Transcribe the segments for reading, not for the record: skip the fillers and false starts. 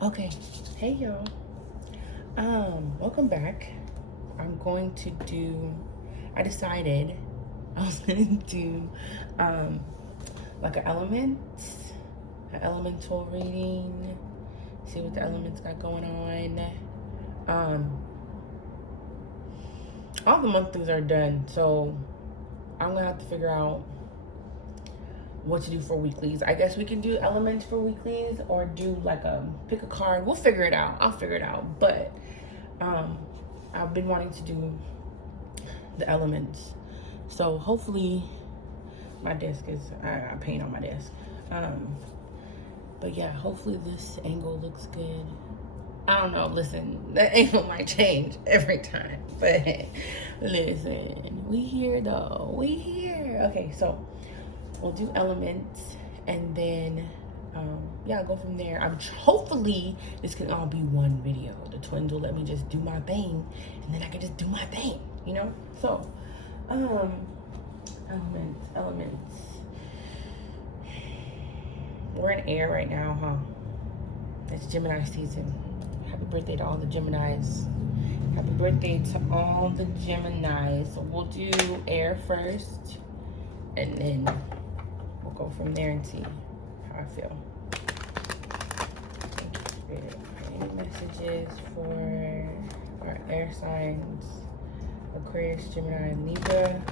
Okay, hey y'all. Welcome back. I decided I was gonna do like an elemental reading, see what the elements got going on. All the monthlies are done, so I'm gonna have to figure out what to do for weeklies. I guess we can do elements for weeklies or do like pick a card. We'll figure it out. I'll figure it out. But I've been wanting to do the elements. So hopefully my desk is, I got paint on my desk. But yeah, hopefully this angle looks good. I don't know, listen, that angle might change every time. But listen, we here though, we here. Okay, so we'll do elements, and then yeah, I'll go from there. Hopefully this can all be one video. The twins will let me just do my thing, and then I can just do my thing, you know? So elements. We're in air right now, huh? It's Gemini season. Happy birthday to all the Geminis. Happy birthday to all the Geminis. So we'll do air first, and then we'll go from there and see how I feel. Thank you, Spirit. Any messages for our air signs? Aquarius, Gemini, and Libra.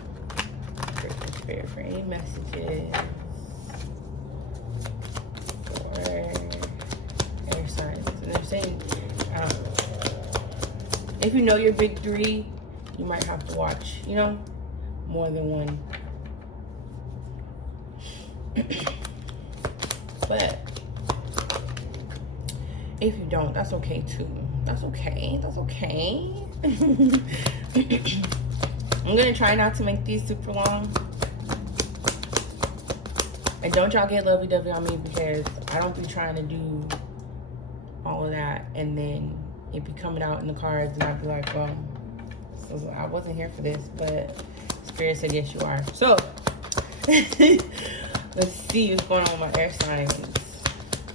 Thank you, Spirit, for any messages for air signs. And they're saying, if you know your big three, you might have to watch, you know, more than one. But if you don't, that's okay too. That's okay. That's okay. I'm gonna try not to make these super long. And don't y'all get lovey-dovey on me, because I don't be trying to do all of that and then it be coming out in the cards and I'd be like, well, so I wasn't here for this, but Spirit said yes you are. So let's see what's going on with my air signs.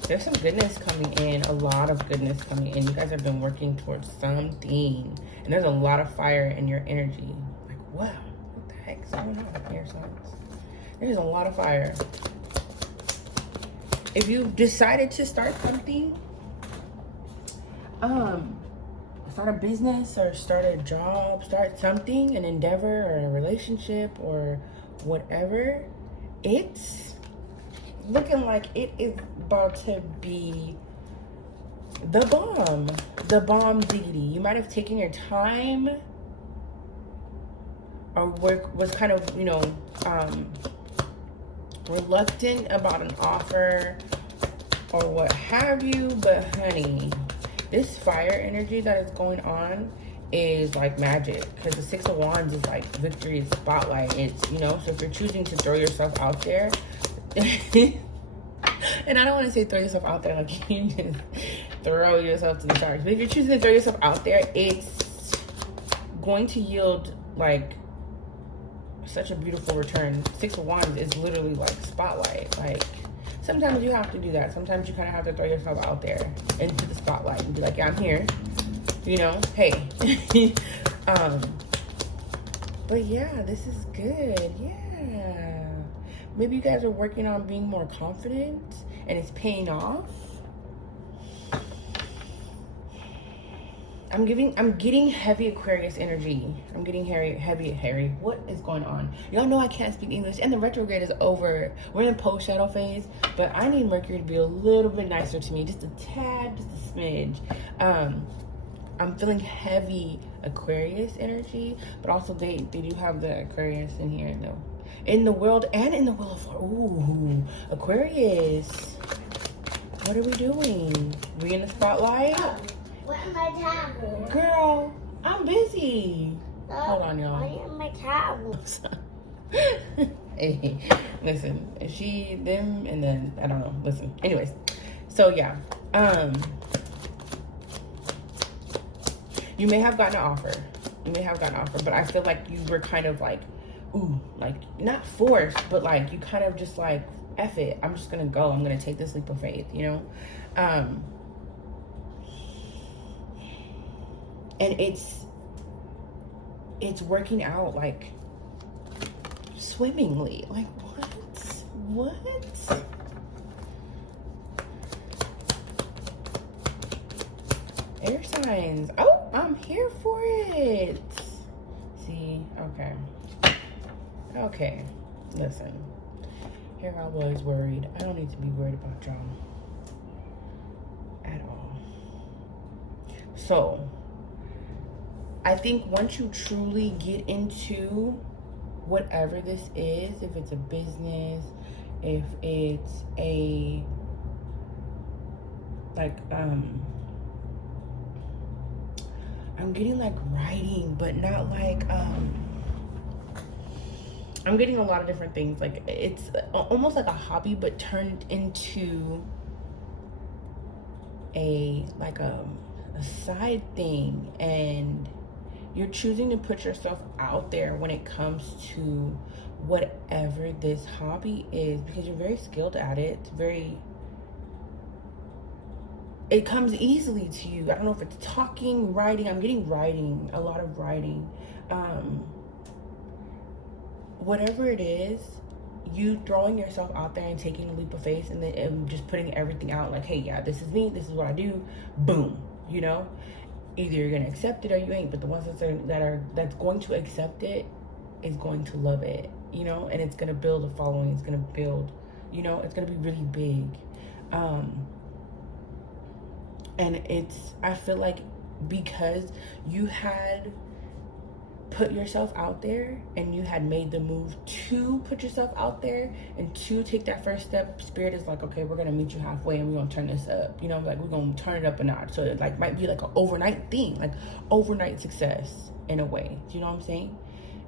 There's some goodness coming in, a lot of goodness coming in. You guys have been working towards something, and there's a lot of fire in your energy. Like, wow, what the heck's going on with air signs? There's a lot of fire. If you've decided to start something, start a business or start a job, start something, an endeavor or a relationship or whatever, it's looking like it is about to be the bomb diggity. You might have taken your time or was kind of, you know, reluctant about an offer or what have you, but honey, this fire energy that is going on is like magic, because the 6 of Wands is like victory, spotlight. It's, you know, so if you're choosing to throw yourself out there, and I don't want to say throw yourself out there like you just throw yourself to the sharks, but if you're choosing to throw yourself out there, it's going to yield like such a beautiful return. 6 of Wands is literally like spotlight. Like, sometimes you have to do that. Sometimes you kind of have to throw yourself out there into the spotlight and be like, yeah, I'm here, you know, hey. But yeah, this is good. Yeah, maybe you guys are working on being more confident and it's paying off. I'm getting heavy Aquarius energy. I'm getting heavy. What is going on? Y'all know I can't speak English, and the retrograde is over. We're in post shadow phase, but I need Mercury to be a little bit nicer to me, just a tad, just a smidge. I'm feeling heavy Aquarius energy, but also they do have the Aquarius in here though, in the world and in the Wheel of Fortune. Ooh, Aquarius. What are we doing? We in the spotlight? Where's my towel? Girl, I'm busy. Hold on, y'all. Where's my towel? Hey, listen, if she, them, and then, I don't know. Listen, anyways. So, yeah. You may have gotten an offer. But I feel like you were kind of like, ooh, like, not forced, but like, you kind of just like, F it. I'm just gonna go. I'm gonna take this leap of faith, you know? and it's working out like swimmingly. Like, what? Air signs. Oh, I'm here for it. See, okay. Listen, here I was worried. I don't need to be worried about y'all at all. So I think once you truly get into whatever this is, if it's a business, if it's a like I'm getting like writing, but not like I'm getting a lot of different things. Like it's almost like a hobby, but turned into a side thing, and you're choosing to put yourself out there when it comes to whatever this hobby is, because you're very skilled at it. It comes easily to you. I don't know if it's talking, writing. I'm getting writing, a lot of writing. Whatever it is, you throwing yourself out there and taking a leap of faith, and then just putting everything out like, hey, yeah, this is me, this is what I do, boom, you know? Either you're gonna accept it or you ain't, but the ones that's going to accept it is going to love it, you know? And it's gonna build a following, it's gonna build, you know, it's gonna be really big. And I feel like because you had put yourself out there and you had made the move to put yourself out there and to take that first step, Spirit is like, okay, we're gonna meet you halfway and we're gonna turn this up, you know, like we're gonna turn it up a notch. So it like might be like an overnight thing, like overnight success in a way. Do you know what I'm saying?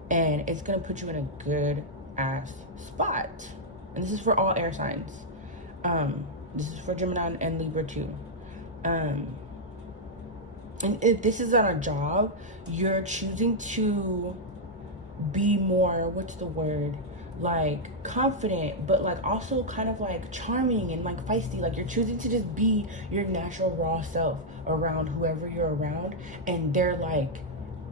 And it's gonna put you in a good ass spot. And this is for all air signs. This is for Gemini and Libra too. And if this is on a job, you're choosing to be more, what's the word? Like confident, but like also kind of like charming and like feisty. Like you're choosing to just be your natural raw self around whoever you're around, and they're like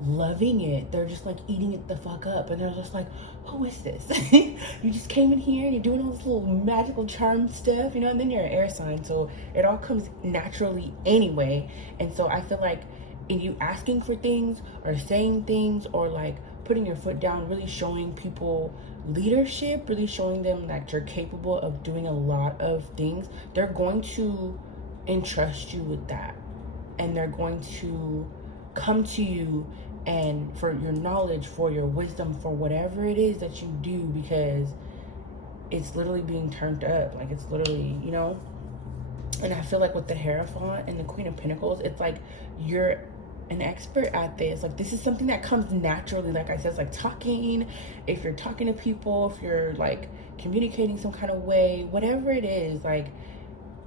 loving it. They're just like eating it the fuck up, and they're just like, who is this? You just came in here and you're doing all this little magical charm stuff, you know, and then you're an air sign, so it all comes naturally anyway. And so I feel like in you asking for things or saying things or like putting your foot down, really showing people leadership, really showing them that you're capable of doing a lot of things, they're going to entrust you with that, and they're going to come to you and for your knowledge, for your wisdom, for whatever it is that you do, because it's literally being turned up. Like it's literally, you know. And I feel like with the Hierophant and the Queen of Pentacles, it's like you're an expert at this. Like this is something that comes naturally. Like I said, it's like talking, if you're talking to people, if you're like communicating some kind of way, whatever it is, like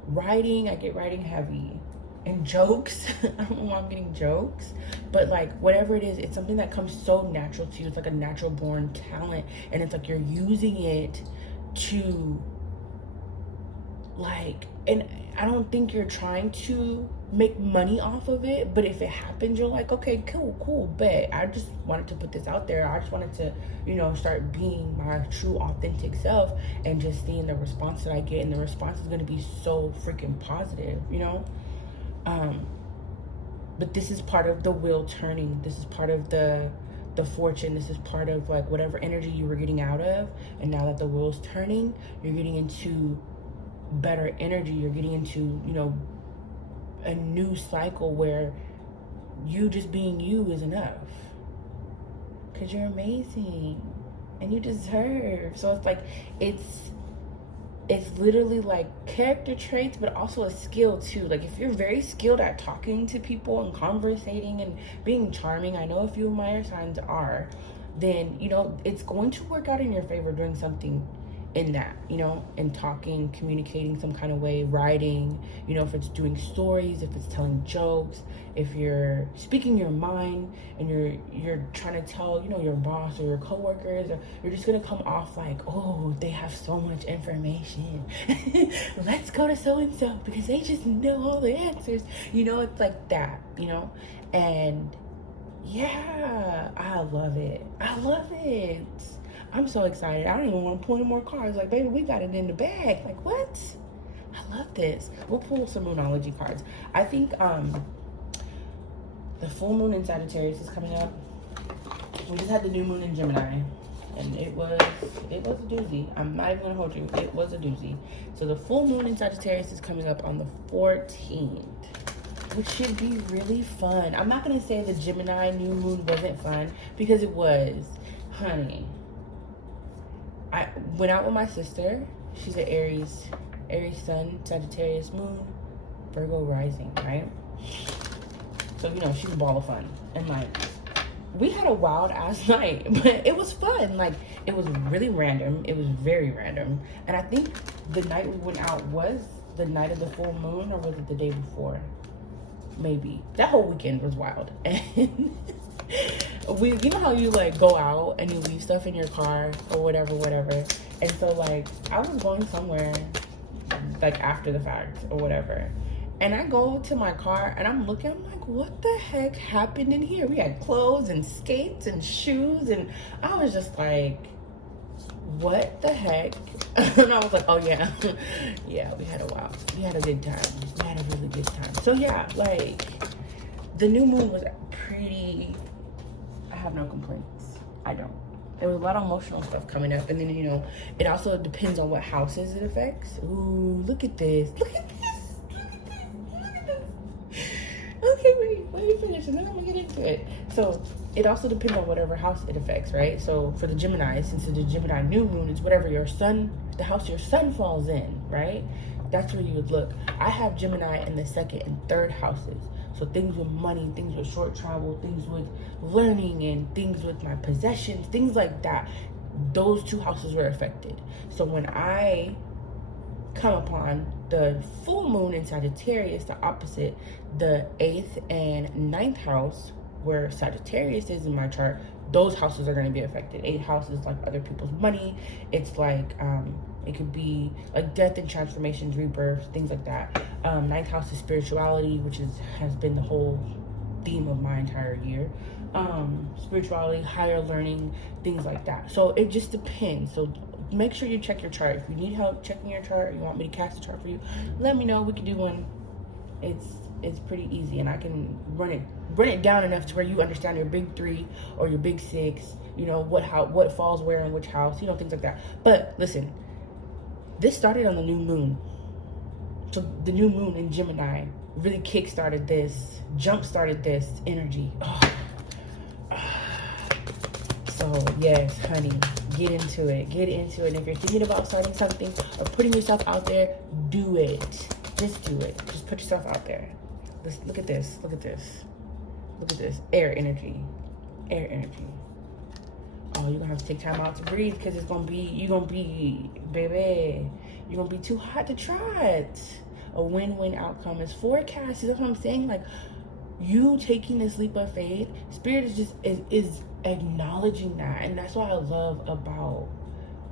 writing, I get writing heavy. And jokes, I don't know why I'm getting jokes, but like whatever it is, it's something that comes so natural to you. It's like a natural born talent, and it's like you're using it to like, and I don't think you're trying to make money off of it, but if it happens, you're like, okay, cool, bet. I just wanted to put this out there. I just wanted to, you know, start being my true authentic self, and just seeing the response that I get, and the response is going to be so freaking positive, you know. But this is part of the wheel turning. This is part of the fortune. This is part of like whatever energy you were getting out of, and now that the wheel's turning, you're getting into better energy. You're getting into, you know, a new cycle where you just being you is enough, because you're amazing and you deserve. So it's like it's literally like character traits, but also a skill too. Like if you're very skilled at talking to people and conversating and being charming, I know a few of my air signs are, then, you know, it's going to work out in your favor doing something in that, you know, and talking, communicating some kind of way, writing, you know, if it's doing stories, if it's telling jokes, if you're speaking your mind and you're trying to tell, you know, your boss or your coworkers, or you're just gonna come off like, oh, they have so much information. Let's go to so and so because they just know all the answers. You know, it's like that, you know, and Yeah, I love it. I love it. I'm so excited. I don't even want to pull any more cards. Like, baby, we got it in the bag. Like, what? I love this. We'll pull some Moonology cards. I think the full moon in Sagittarius is coming up. We just had the new moon in Gemini, and it was a doozy. I'm not even gonna hold you. It was a doozy. So the full moon in Sagittarius is coming up on the 14th, which should be really fun. I'm not gonna say the Gemini new moon wasn't fun, because it was. Honey, I went out with my sister. She's an Aries sun, Sagittarius moon, Virgo rising, right? So, you know, she's a ball of fun. And like, we had a wild ass night, but it was fun. Like, it was really random. It was very random. And I think the night we went out was the night of the full moon, or was it the day before? Maybe. That whole weekend was wild. And you know how you like go out and you leave stuff in your car or whatever. And so like, I was going somewhere like after the fact or whatever. And I go to my car and I'm looking, I'm like, what the heck happened in here? We had clothes and skates and shoes, and I was just like, what the heck? And I was like, oh yeah, yeah, we had a good time. We had a really good time. So yeah, like, the new moon was pretty, I have no complaints. I don't. There was a lot of emotional stuff coming up. And then, you know, it also depends on what houses it affects. Ooh, look at this. Look at this. Okay, wait, let me finish and then I'm gonna get into it. So it also depends on whatever house it affects, right? So for the Gemini, since it's the Gemini new moon, it's whatever your sun, the house your sun falls in, right? That's where you would look. I have Gemini in the second and third houses. So things with money, things with short travel, things with learning, and things with my possessions, things like that. Those two houses were affected. So when I come upon the full moon in Sagittarius, the opposite, the 8th and 9th house, where Sagittarius is in my chart, those houses are going to be affected. 8th house is like other people's money. It's like, it could be like death and transformations, rebirths, things like that. 9th house is spirituality, which has been the whole theme of my entire year. Spirituality, higher learning, things like that. So it just depends. So make sure you check your chart. If you need help checking your chart, or you want me to cast a chart for you, let me know. We can do one. It's pretty easy, and I can run it down enough to where you understand your big 3 or your big 6. You know what falls where in which house. You know, things like that. But listen, this started on the new moon. So the new moon in Gemini really kick-started this, jump-started this energy. Oh. So yes, honey, get into it. And if you're thinking about starting something or putting yourself out there, do it. Just do it. Just put yourself out there. Look at this. Air energy. Oh, you're gonna have to take time out to breathe, because you're gonna be too hot to trot. A win-win outcome is forecasted. That's what I'm saying. Like, you taking this leap of faith, Spirit is acknowledging that. And that's what I love about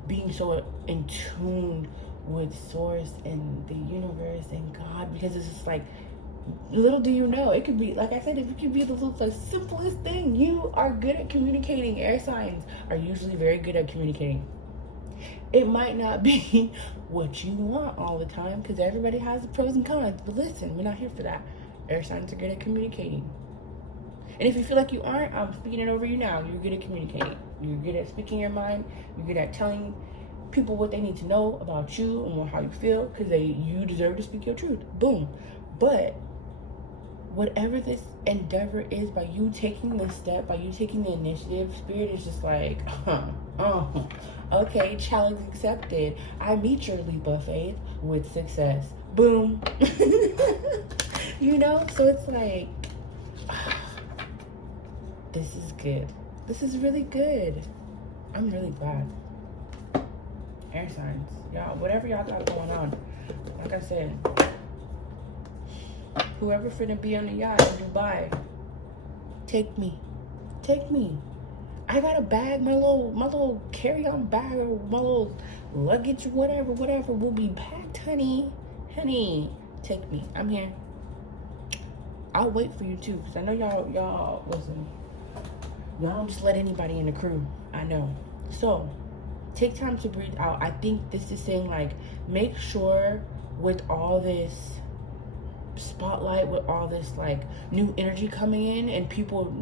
being so in tune with Source and the universe and God, because it's just like, little do you know, it could be, like I said, it could be the simplest thing. You are good at communicating. Air signs are usually very good at communicating. It might not be what you want all the time, because everybody has the pros and cons, but listen, we're not here for that. Air signs are good at communicating. And if you feel like you aren't, I'm speaking it over you now. You're good at communicating. You're good at speaking your mind. You're good at telling people what they need to know about you and how you feel, because you deserve to speak your truth. Boom. But whatever this endeavor is, by you taking the step, by you taking the initiative, Spirit is just like, okay, challenge accepted. I meet your leap of faith with success. Boom. You know? So it's like, this is good. This is really good. I'm really glad. Air signs. Y'all, whatever y'all got going on. Like I said, whoever finna be on the yacht in Dubai, take me. I got a bag, my little carry-on bag, or my little luggage, whatever will be packed, honey. Take me. I'm here. I'll wait for you too, because I know y'all listen. Y'all don't just let anybody in the crew. I know. So, take time to breathe out. I think this is saying, like, make sure with all this spotlight, with all this, like, new energy coming in and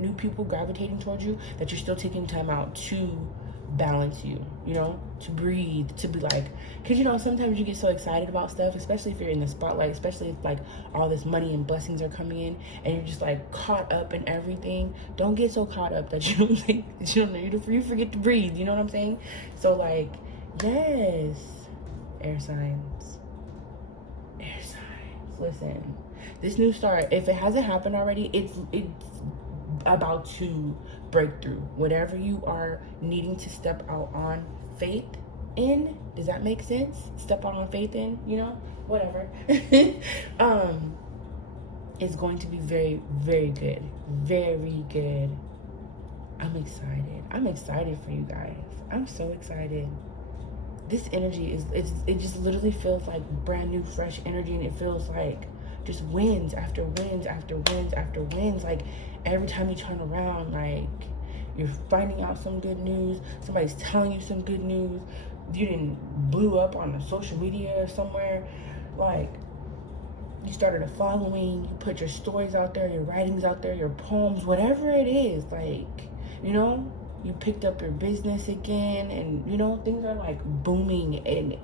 new people gravitating towards you, that you're still taking time out to balance you, you know, to breathe, to be like, because, you know, sometimes you get so excited about stuff, especially if you're in the spotlight, especially if, like, all this money and blessings are coming in and you're just, like, caught up in everything. Don't get so caught up that you don't think, you forget to breathe, you know what I'm saying? So, like, yes, air signs, listen, this new start, if it hasn't happened already, it's about to break through. Whatever you are needing to step out on faith in, does that make sense? Step out on faith in, you know, whatever. It's going to be very, very good. Very good. I'm excited for you guys. I'm so excited. This energy it just literally feels like brand new, fresh energy, and it feels like just wins after wins after wins after wins. Like, every time you turn around, like, you're finding out some good news, somebody's telling you some good news, you didn't blew up on the social media or somewhere, like, you started a following, you put your stories out there, your writings out there, your poems, whatever it is, like, you know, you picked up your business again, and, you know, things are, like, booming, and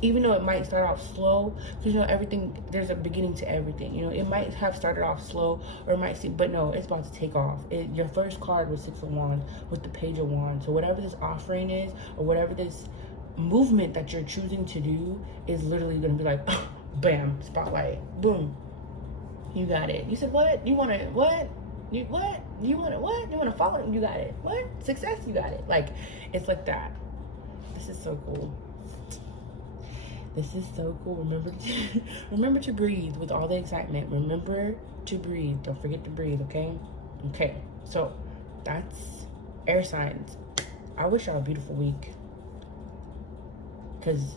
even though it might start off slow, because, you know, everything, there's a beginning to everything, you know, it might have started off slow, or it might seem, but no, it's about to take off. Your first card was 6 of Wands with the Page of Wands, so whatever this offering is, or whatever this movement that you're choosing to do is literally going to be like, bam, spotlight, boom, you got it. You said, what? You want to, what? You what? You want to what? You want to follow? You got it. What? Success? You got it. Like, it's like that. This is so cool. This is so cool. Remember to breathe with all the excitement. Remember to breathe. Don't forget to breathe, okay? Okay. So, that's air signs. I wish y'all a beautiful week. Because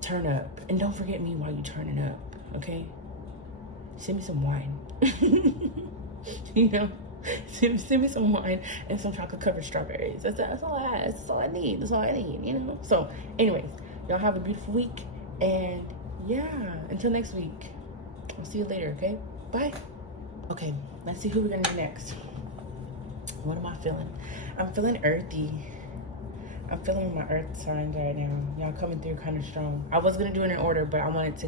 turn up. And don't forget me while you turning up, okay? Send me some wine. You know, send me some wine and some chocolate covered strawberries. That's all I have. That's all I need. That's all I need, you know. So, anyways, y'all have a beautiful week, and yeah, until next week, I'll see you later. Okay, bye. Okay, let's see who we're gonna do next. What am I feeling? I'm feeling earthy. I'm feeling my earth signs right now. Y'all coming through kind of strong. I was gonna do it in order, but I want to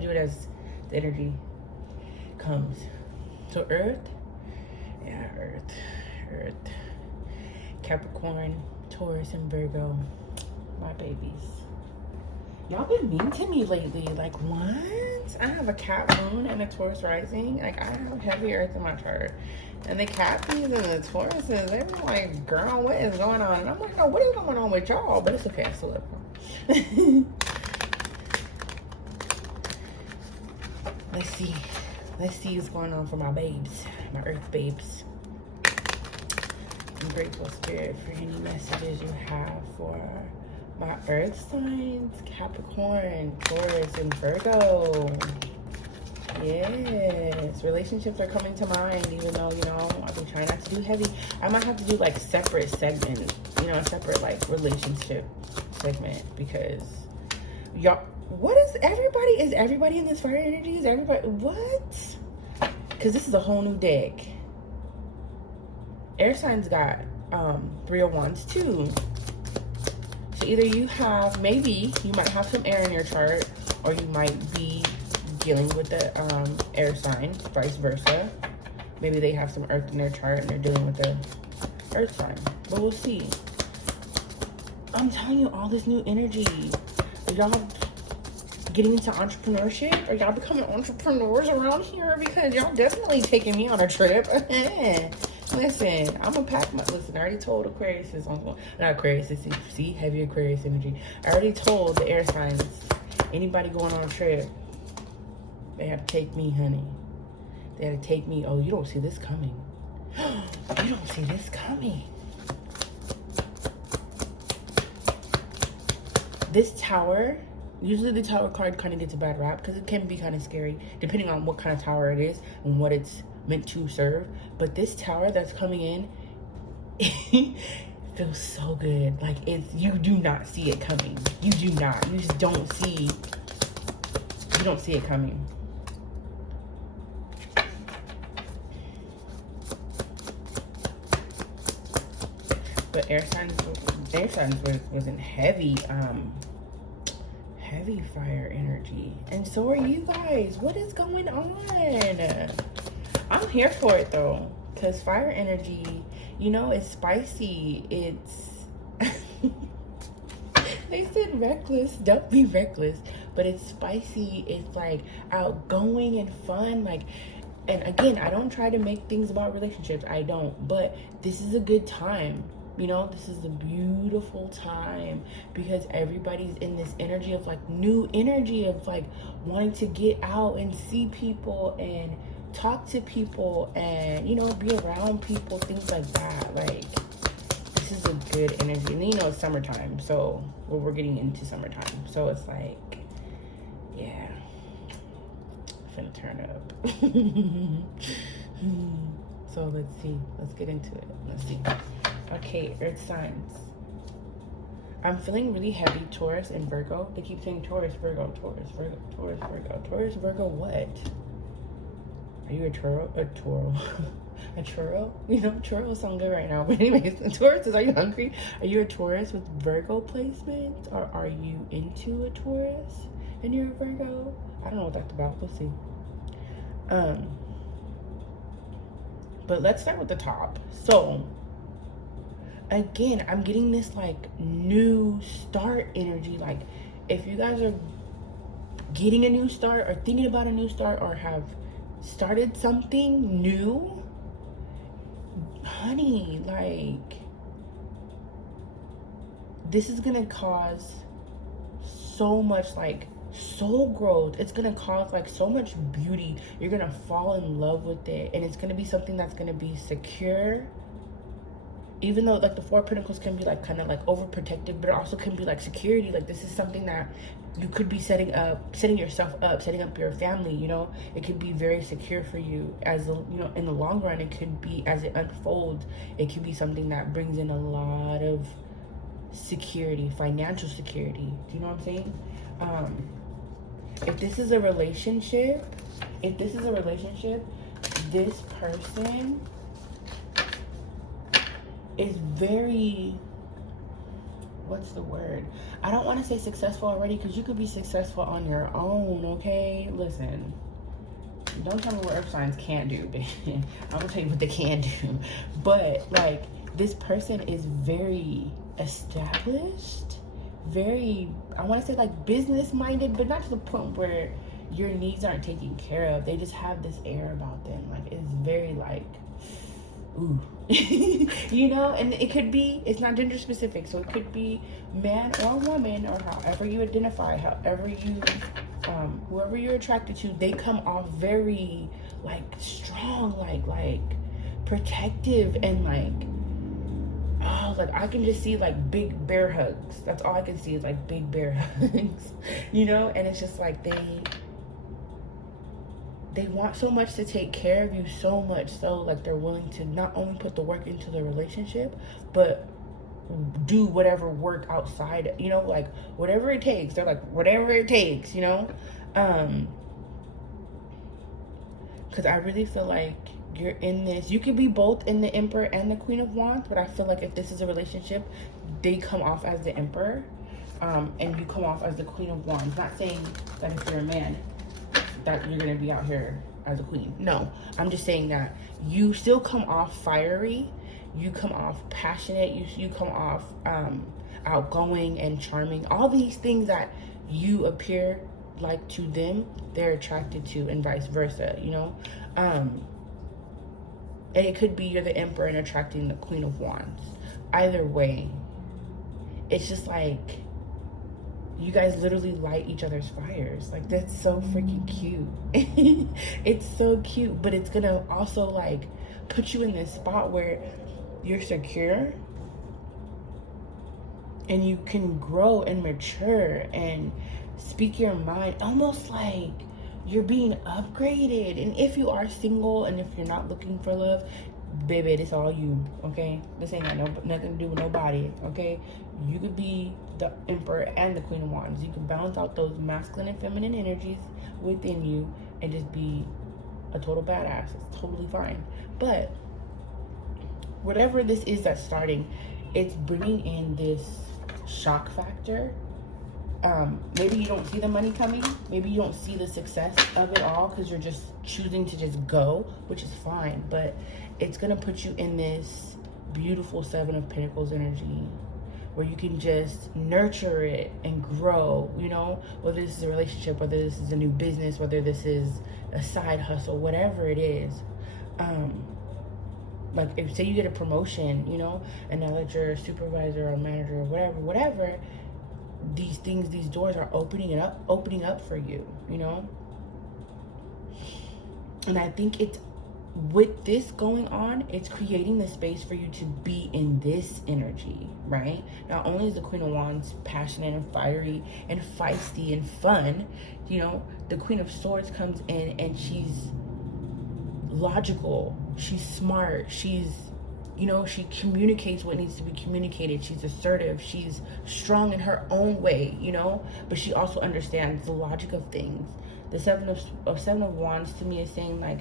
do it as the energy comes. So earth, yeah, earth, Capricorn, Taurus, and Virgo, my babies. Y'all been mean to me lately. Like, what? I have a Cat moon and a Taurus rising. Like, I have heavy earth in my chart. And the Cappies and the Tauruses, they're like, girl, what is going on? And I'm like, no, what is going on with y'all? But it's okay, I still love them. Let's see what's going on for my babes, my earth babes. I'm grateful, Spirit, for any messages you have for my earth signs, Capricorn, Taurus, and Virgo. Yes, relationships are coming to mind, even though, you know, I've been trying not to do heavy. I might have to do, like, separate segments, you know, a separate, like, relationship segment, because y'all, what is everybody in this fire energy? Is everybody, what? Because this is a whole new deck. Air signs got 3 of Wands too. So either you have, maybe you might have some air in your chart, or you might be dealing with the air sign, vice versa. Maybe they have some earth in their chart and they're dealing with the earth sign. But we'll see. I'm telling you, all this new energy. Y'all getting into entrepreneurship? Or y'all becoming entrepreneurs around here? Because y'all definitely taking me on a trip. Listen, I'm gonna pack my, listen, I already told Aquarius is on, not Aquarius, see, heavy Aquarius energy. I already told the air signs, anybody going on a trip, they have to take me, honey. They have to take me. Oh, you don't see this coming. You don't see this coming. This tower, usually the tower card kind of gets a bad rap because it can be kind of scary depending on what kind of tower it is and what it's meant to serve. But this tower that's coming in, it feels so good. Like, it's, you do not see it coming. You do not. You just don't see, you don't see it coming. But air signs wasn't heavy, heavy fire energy. And so are you guys. What is going on? I'm here for it though, because fire energy, you know, it's spicy. It's they said reckless, don't be reckless, but it's spicy. It's like outgoing and fun. Like, and again, I don't try to make things about relationships, I don't, but this is a good time. You know, this is a beautiful time because everybody's in this energy of like new energy of like wanting to get out and see people and talk to people and, you know, be around people, things like that. Like, this is a good energy. And you know, it's summertime, so well, we're getting into summertime, so it's like, yeah, finna turn up. So let's see, let's get into it. Let's see. Okay, earth signs. I'm feeling really heavy Taurus and Virgo. They keep saying Taurus, Virgo, Taurus, Virgo, Taurus, Virgo. Taurus, Virgo, what? Are you a Toro? A Toro? A Toro? You know, Toro sound good right now. But anyways, Taurus is, are you hungry? Are you a Taurus with Virgo placement? Or are you into a Taurus and you're a Virgo? I don't know what that's about. We'll see. But let's start with the top. So, again, I'm getting this like new start energy. Like, if you guys are getting a new start or thinking about a new start or have started something new, honey, like, this is gonna cause so much like soul growth. It's gonna cause like so much beauty. You're gonna fall in love with it, and it's gonna be something that's gonna be secure. Even though like the Four of Pentacles can be like kind of like overprotective, but it also can be like security. Like, this is something that you could be setting yourself up, setting up your family, you know. It could be very secure for you as a, you know, in the long run. It could be, as it unfolds, it could be something that brings in a lot of security, financial security. Do you know what I'm saying? If this is a relationship, this person is very, what's the word? I don't want to say successful already, because you could be successful on your own, okay? Listen, don't tell me what earth signs can't do, baby. I'm gonna tell you what they can do. But like, this person is very established, very, I want to say like business minded, but not to the point where your needs aren't taken care of. They just have this air about them. Like, it's very like, ooh. You know, and it could be, it's not gender specific, so it could be man or woman, or however you identify, however you whoever you're attracted to. They come off very like strong, like protective, and like, oh, like I can just see like big bear hugs. That's all I can see is like big bear hugs. You know, and it's just like they want so much to take care of you, so much so like they're willing to not only put the work into the relationship, but do whatever work outside, you know, like whatever it takes. They're like, whatever it takes, you know. Because I really feel like you're in this, you could be both in the Emperor and the Queen of Wands, but I feel like if this is a relationship, they come off as the Emperor, and you come off as the Queen of Wands. Not saying that if you're a man that you're gonna be out here as a queen. No, I'm just saying that you still come off fiery, you come off passionate, you come off outgoing and charming. All these things that you appear like to them, they're attracted to, and vice versa, you know. And it could be you're the Emperor and attracting the Queen of Wands. Either way, it's just like, you guys literally light each other's fires. Like, that's so freaking cute. It's so cute, but it's gonna also like put you in this spot where you're secure and you can grow and mature and speak your mind, almost like you're being upgraded. And if you are single and if you're not looking for love, baby, this all you, okay? This ain't got nothing to do with nobody, okay? You could be the Emperor and the Queen of Wands. You can balance out those masculine and feminine energies within you and just be a total badass. It's totally fine. But whatever this is that's starting, it's bringing in this shock factor. Maybe you don't see the money coming. Maybe you don't see the success of it all because you're just choosing to just go, which is fine. But it's going to put you in this beautiful Seven of Pentacles energy where you can just nurture it and grow, you know, whether this is a relationship, whether this is a new business, whether this is a side hustle, whatever it is. Like if say you get a promotion, you know, and now that you're a supervisor or manager or whatever, these things, these doors are opening up for you, you know. And I think it's, with this going on, it's creating the space for you to be in this energy, right? Not only is the Queen of Wands passionate and fiery and feisty and fun, you know, the Queen of Swords comes in and she's logical, she's smart, she's, you know, she communicates what needs to be communicated, she's assertive, she's strong in her own way, you know, but she also understands the logic of things. The Seven of Wands to me is saying, like,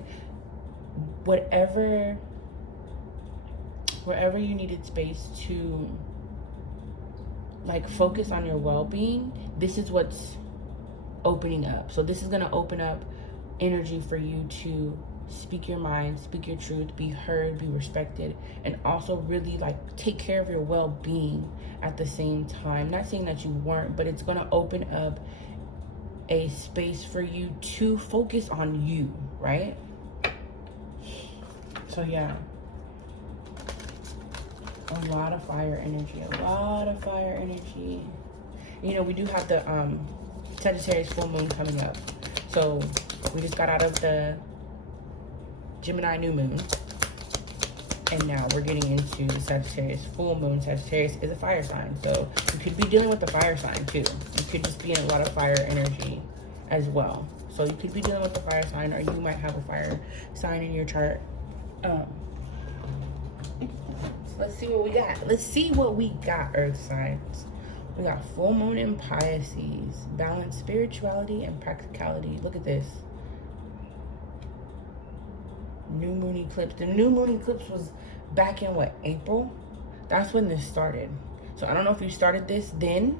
wherever you needed space to, like, focus on your well-being, this is what's opening up. So this is going to open up energy for you to speak your mind, speak your truth, be heard, be respected, and also really, like, take care of your well-being at the same time. Not saying that you weren't, but it's going to open up a space for you to focus on you, right? So yeah, a lot of fire energy, You know, we do have the Sagittarius full moon coming up. So we just got out of the Gemini new moon, and now we're getting into the Sagittarius full moon. Sagittarius is a fire sign, so you could be dealing with the fire sign too. You could just be in a lot of fire energy as well. So you could be dealing with the fire sign, or you might have a fire sign in your chart. Let's see what we got. Let's see what we got, Earth signs. We got full moon in Pisces, balance spirituality and practicality. Look at this. New moon eclipse. The new moon eclipse was back in what, April? That's when this started. So I don't know if you started this then,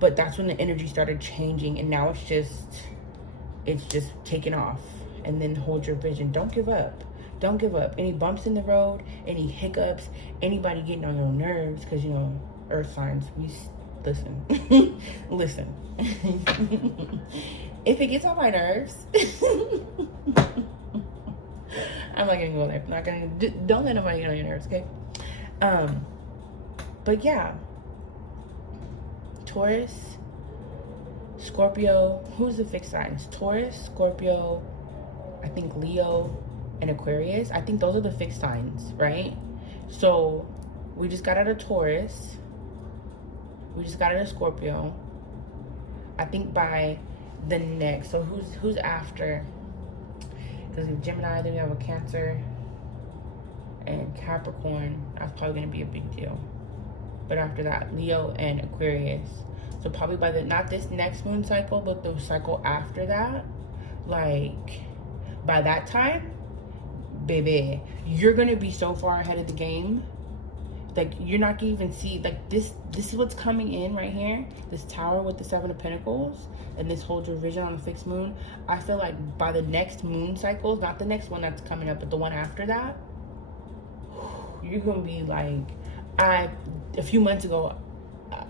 but that's when the energy started changing, and now it's just taking off. And then hold your vision. Don't give up. Don't give up. Any bumps in the road, any hiccups, anybody getting on your nerves, because, you know, earth signs, we listen. Listen. If it gets on my nerves, I'm not gonna go there. I'm not gonna, don't let nobody get on your nerves, okay? But yeah, Taurus, Scorpio, who's the fixed signs? Taurus, Scorpio, I think Leo, and Aquarius. I think those are the fixed signs, right? So we just got out of Taurus, we just got out of Scorpio. I think by the next, so who's after? Because we have Gemini, then we have a Cancer and Capricorn. That's probably going to be a big deal. But after that, Leo and Aquarius. So probably by the, not this next moon cycle, but the cycle after that, like, by that time, baby, you're going to be so far ahead of the game. Like, you're not going to even see, like, this is what's coming in right here. This tower with the Seven of Pentacles. And this holds your vision on a fixed moon. I feel like by the next moon cycles, not the next one that's coming up, but the one after that, you're gonna be like, a few months ago,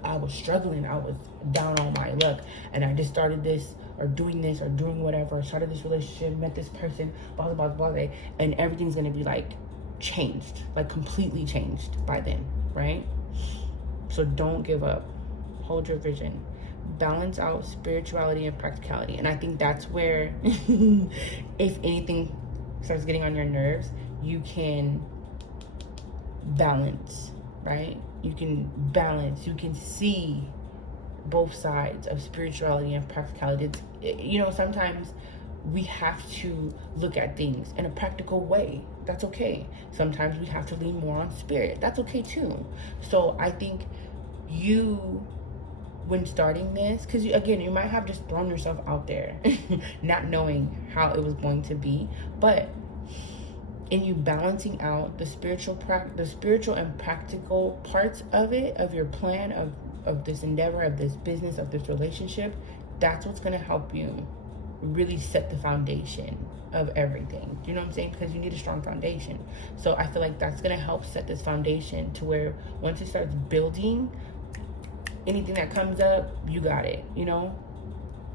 I was struggling. I was down on my luck, and I just started this or doing whatever. Started this relationship, met this person, blah blah blah blah, and everything's gonna be like changed, like completely changed by then, right? So don't give up. Hold your vision. Balance out spirituality and practicality. And I think that's where, if anything starts getting on your nerves, you can balance, right? You can balance. You can see both sides of spirituality and practicality. It's, you know, sometimes we have to look at things in a practical way. That's okay. Sometimes we have to lean more on spirit. That's okay too. So I think you, when starting this, because again, you might have just thrown yourself out there not knowing how it was going to be, but in you balancing out the spiritual and practical parts of it, of your plan, of this endeavor, of this business, of this relationship, that's what's going to help you really set the foundation of everything. Do you know what I'm saying? Because you need a strong foundation. So I feel like that's going to help set this foundation to where once it starts building, anything that comes up, you got it, you know?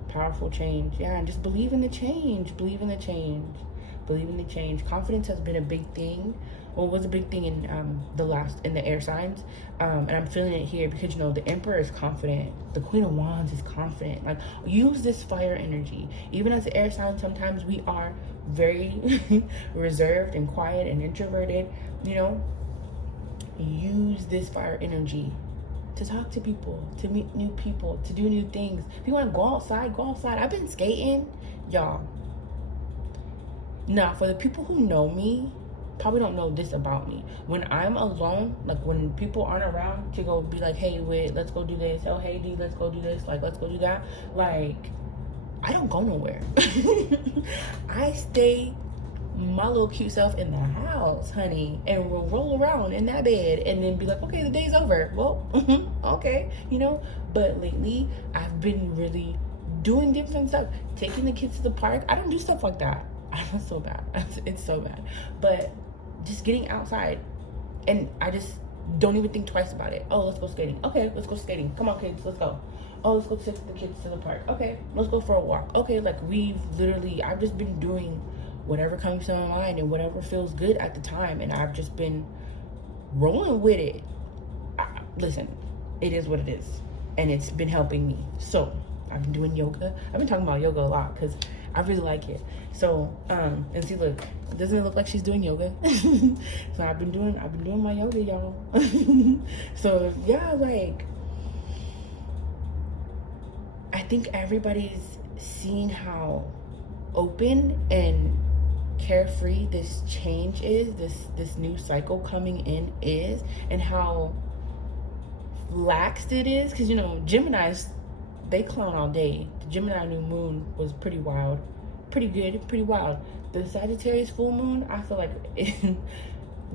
Powerful change. Yeah, and just believe in the change. Believe in the change. Believe in the change. Confidence has been a big thing. Well, it was a big thing in in the air signs. And I'm feeling it here because, you know, the Emperor is confident. The Queen of Wands is confident. Like, use this fire energy. Even as the air sign, sometimes we are very reserved and quiet and introverted, you know? Use this fire energy to talk to people, to meet new people, to do new things. If you want to go outside, go outside. I've been skating, y'all. Now, for the people who know me, probably don't know this about me. When I'm alone, like when people aren't around to go be like, hey, wait, let's go do this. Oh, hey, D, let's go do this. Like, let's go do that. Like, I don't go nowhere. I stay my little cute self in the house, honey, and we'll roll around in that bed and then be like, okay, the day's over. Well, okay, you know. But lately, I've been really doing different stuff. Taking the kids to the park. I don't do stuff like that. I'm so bad. It's so bad. But just getting outside, and I just don't even think twice about it. Oh, let's go skating. Okay, let's go skating. Come on, kids, let's go. Oh, let's go take the kids to the park. Okay, let's go for a walk. Okay, like I've just been doing whatever comes to my mind and whatever feels good at the time, and I've just been rolling with it. Listen, it is what it is, and it's been helping me. So I've been doing yoga. I've been talking about yoga a lot because I really like it. So and see, look, doesn't it look like she's doing yoga? So I've been doing my yoga, y'all. So yeah, like, I think everybody's seeing how open and carefree this change is, this new cycle coming in is, and how lax it is. Because, you know, Geminis, they clown all day. The Gemini new moon was pretty wild, pretty good, pretty wild. The Sagittarius full moon, I feel like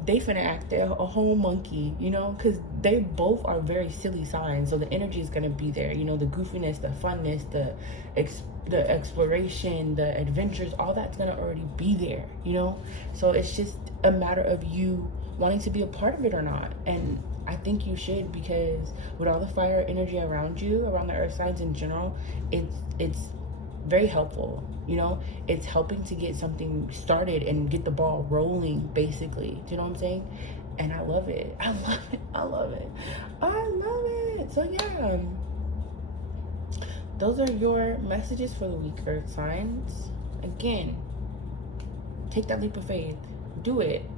they finna act a whole monkey, you know, because they both are very silly signs. So the energy is gonna be there, you know, the goofiness, the funness, the exploration, the adventures, all that's gonna already be there, you know. So it's just a matter of you wanting to be a part of it or not. And I think you should, because with all the fire energy around you, around the earth signs in general, it's very helpful, you know. It's helping to get something started and get the ball rolling, basically. Do you know what I'm saying? And I love it. I love it. I love it. I love it. So yeah, those are your messages for the week, earth signs. Again, take that leap of faith. Do it.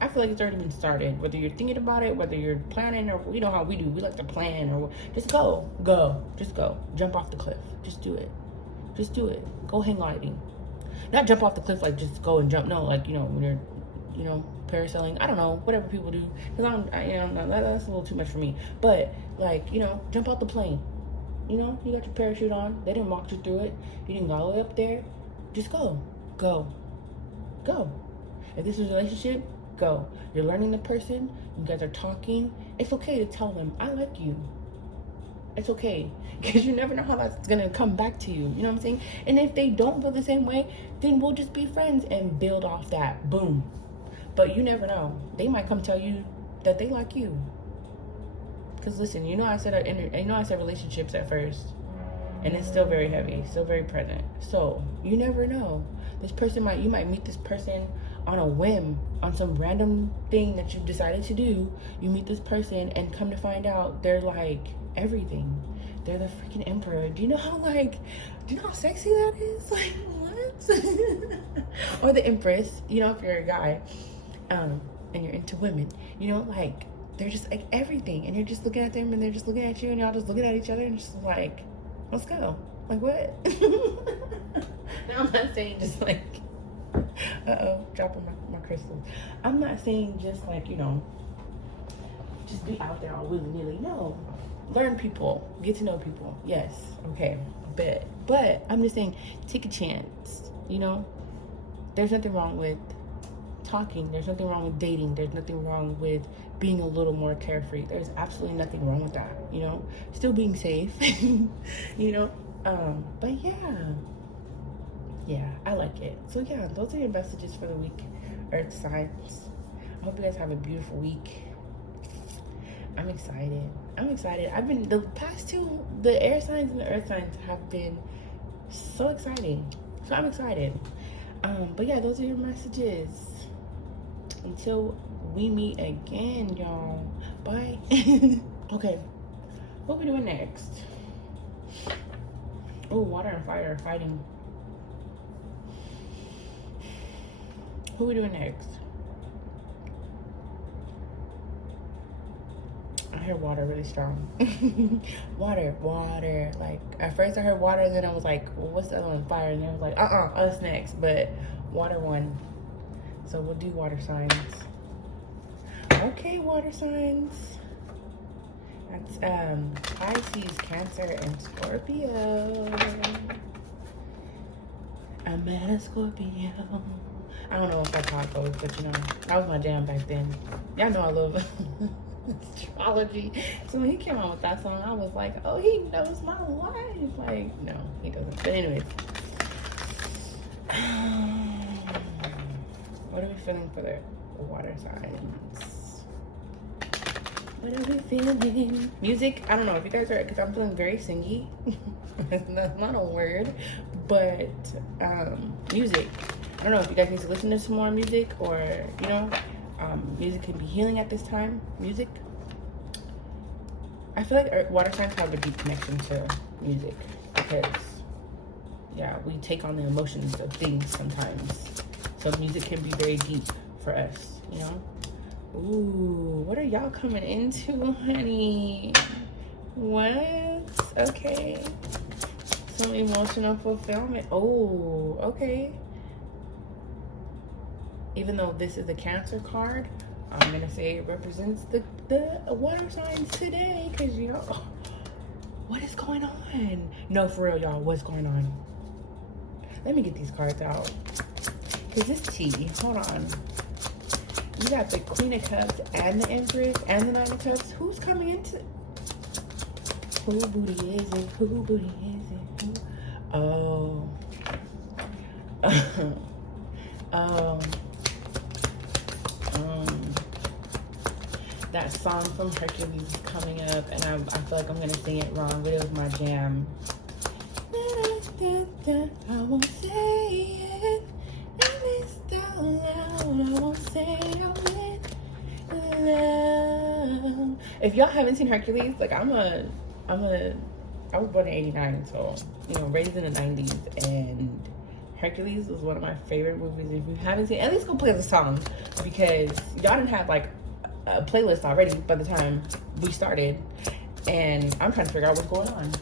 I feel like it's already been started. Whether you're thinking about it, whether you're planning, or you know how we do. We like to plan, or just go. Just go. Jump off the cliff. Just do it. Just do it. Go hang gliding. Not jump off the cliff like just go and jump. No, like, you know, when you're, you know, parasailing. I don't know, whatever people do. Because that's a little too much for me. But like, you know, jump out the plane. You know, you got your parachute on. They didn't walk you through it. You didn't go all the way up there. Just go. If this is a relationship, go. You're learning the person. You guys are talking. It's okay to tell them, I like you. It's okay, because you never know how that's gonna come back to you. You know what I'm saying? And if they don't feel the same way, then we'll just be friends and build off that. Boom. But you never know. They might come tell you that they like you. Because listen, you know I said relationships at first, and it's still very heavy, still very present. So you never know. You might meet this person on a whim, on some random thing that you've decided to do. You meet this person and come to find out they're like everything. They're the freaking emperor. Do you know how sexy that is? Like, what? Or the empress, you know, if you're a guy, and you're into women, you know, like, they're just like everything, and you're just looking at them and they're just looking at you, and y'all just looking at each other and just like, let's go. Like, what? I'm not saying just like, dropping my crystals. I'm not saying just like, you know, just be out there all willy-nilly. No. Learn people. Get to know people. Yes. Okay. But I'm just saying, take a chance. You know? There's nothing wrong with talking. There's nothing wrong with dating. There's nothing wrong with being a little more carefree. There's absolutely nothing wrong with that. You know? Still being safe. You know? But yeah, I like it. So yeah, those are your messages for the week, Earth signs. I hope you guys have a beautiful week. I'm excited. I've been, the past two, the air signs and the earth signs have been so exciting. So I'm excited. But yeah, those are your messages. Until we meet again, y'all. Bye. Okay, what are we doing next? Oh, water and fire are fighting. Who are we doing next? I heard water really strong. water. Like, at first I heard water, and then I was like, well, what's the other one? Fire. And then I was like, us next. But water won. So we'll do water signs. Okay, water signs. That's Pisces, Cancer, and Scorpio. I'm a Scorpio. I don't know if that's how it goes, but you know, that was my jam back then. Y'all know I love astrology. So when he came out with that song, I was like, oh, he knows my life. Like, no, he doesn't. But anyways, what are we feeling for the water signs? What are we feeling? Music, I don't know if you guys are, because I'm feeling very singy. That's not a word, but music. I don't know if you guys need to listen to some more music, or, you know, music can be healing at this time. Music. I feel like water signs have a deep connection to music because, yeah, we take on the emotions of things sometimes. So music can be very deep for us, you know? Ooh, what are y'all coming into, honey? What? Okay. Some emotional fulfillment. Oh, okay. Even though this is a Cancer card, I'm gonna say it represents the water signs today, because you know, what is going on? No, for real, y'all, what's going on? Let me get these cards out, because this tea, hold on. You got the Queen of Cups and the Empress and the Nine of Cups. Who's coming into? Who booty is it? Who booty is it? Who? Oh. That song from Hercules is coming up, and I feel like I'm gonna sing it wrong, but it was my jam. I won't say it, and it's out loud. I won't say it. Love. If y'all haven't seen Hercules, like I was born in '89, so you know, raised in the '90s, and Hercules was one of my favorite movies. If you haven't seen it, at least go play the song, because y'all didn't have like a playlist already by the time we started, and I'm trying to figure out what's going on.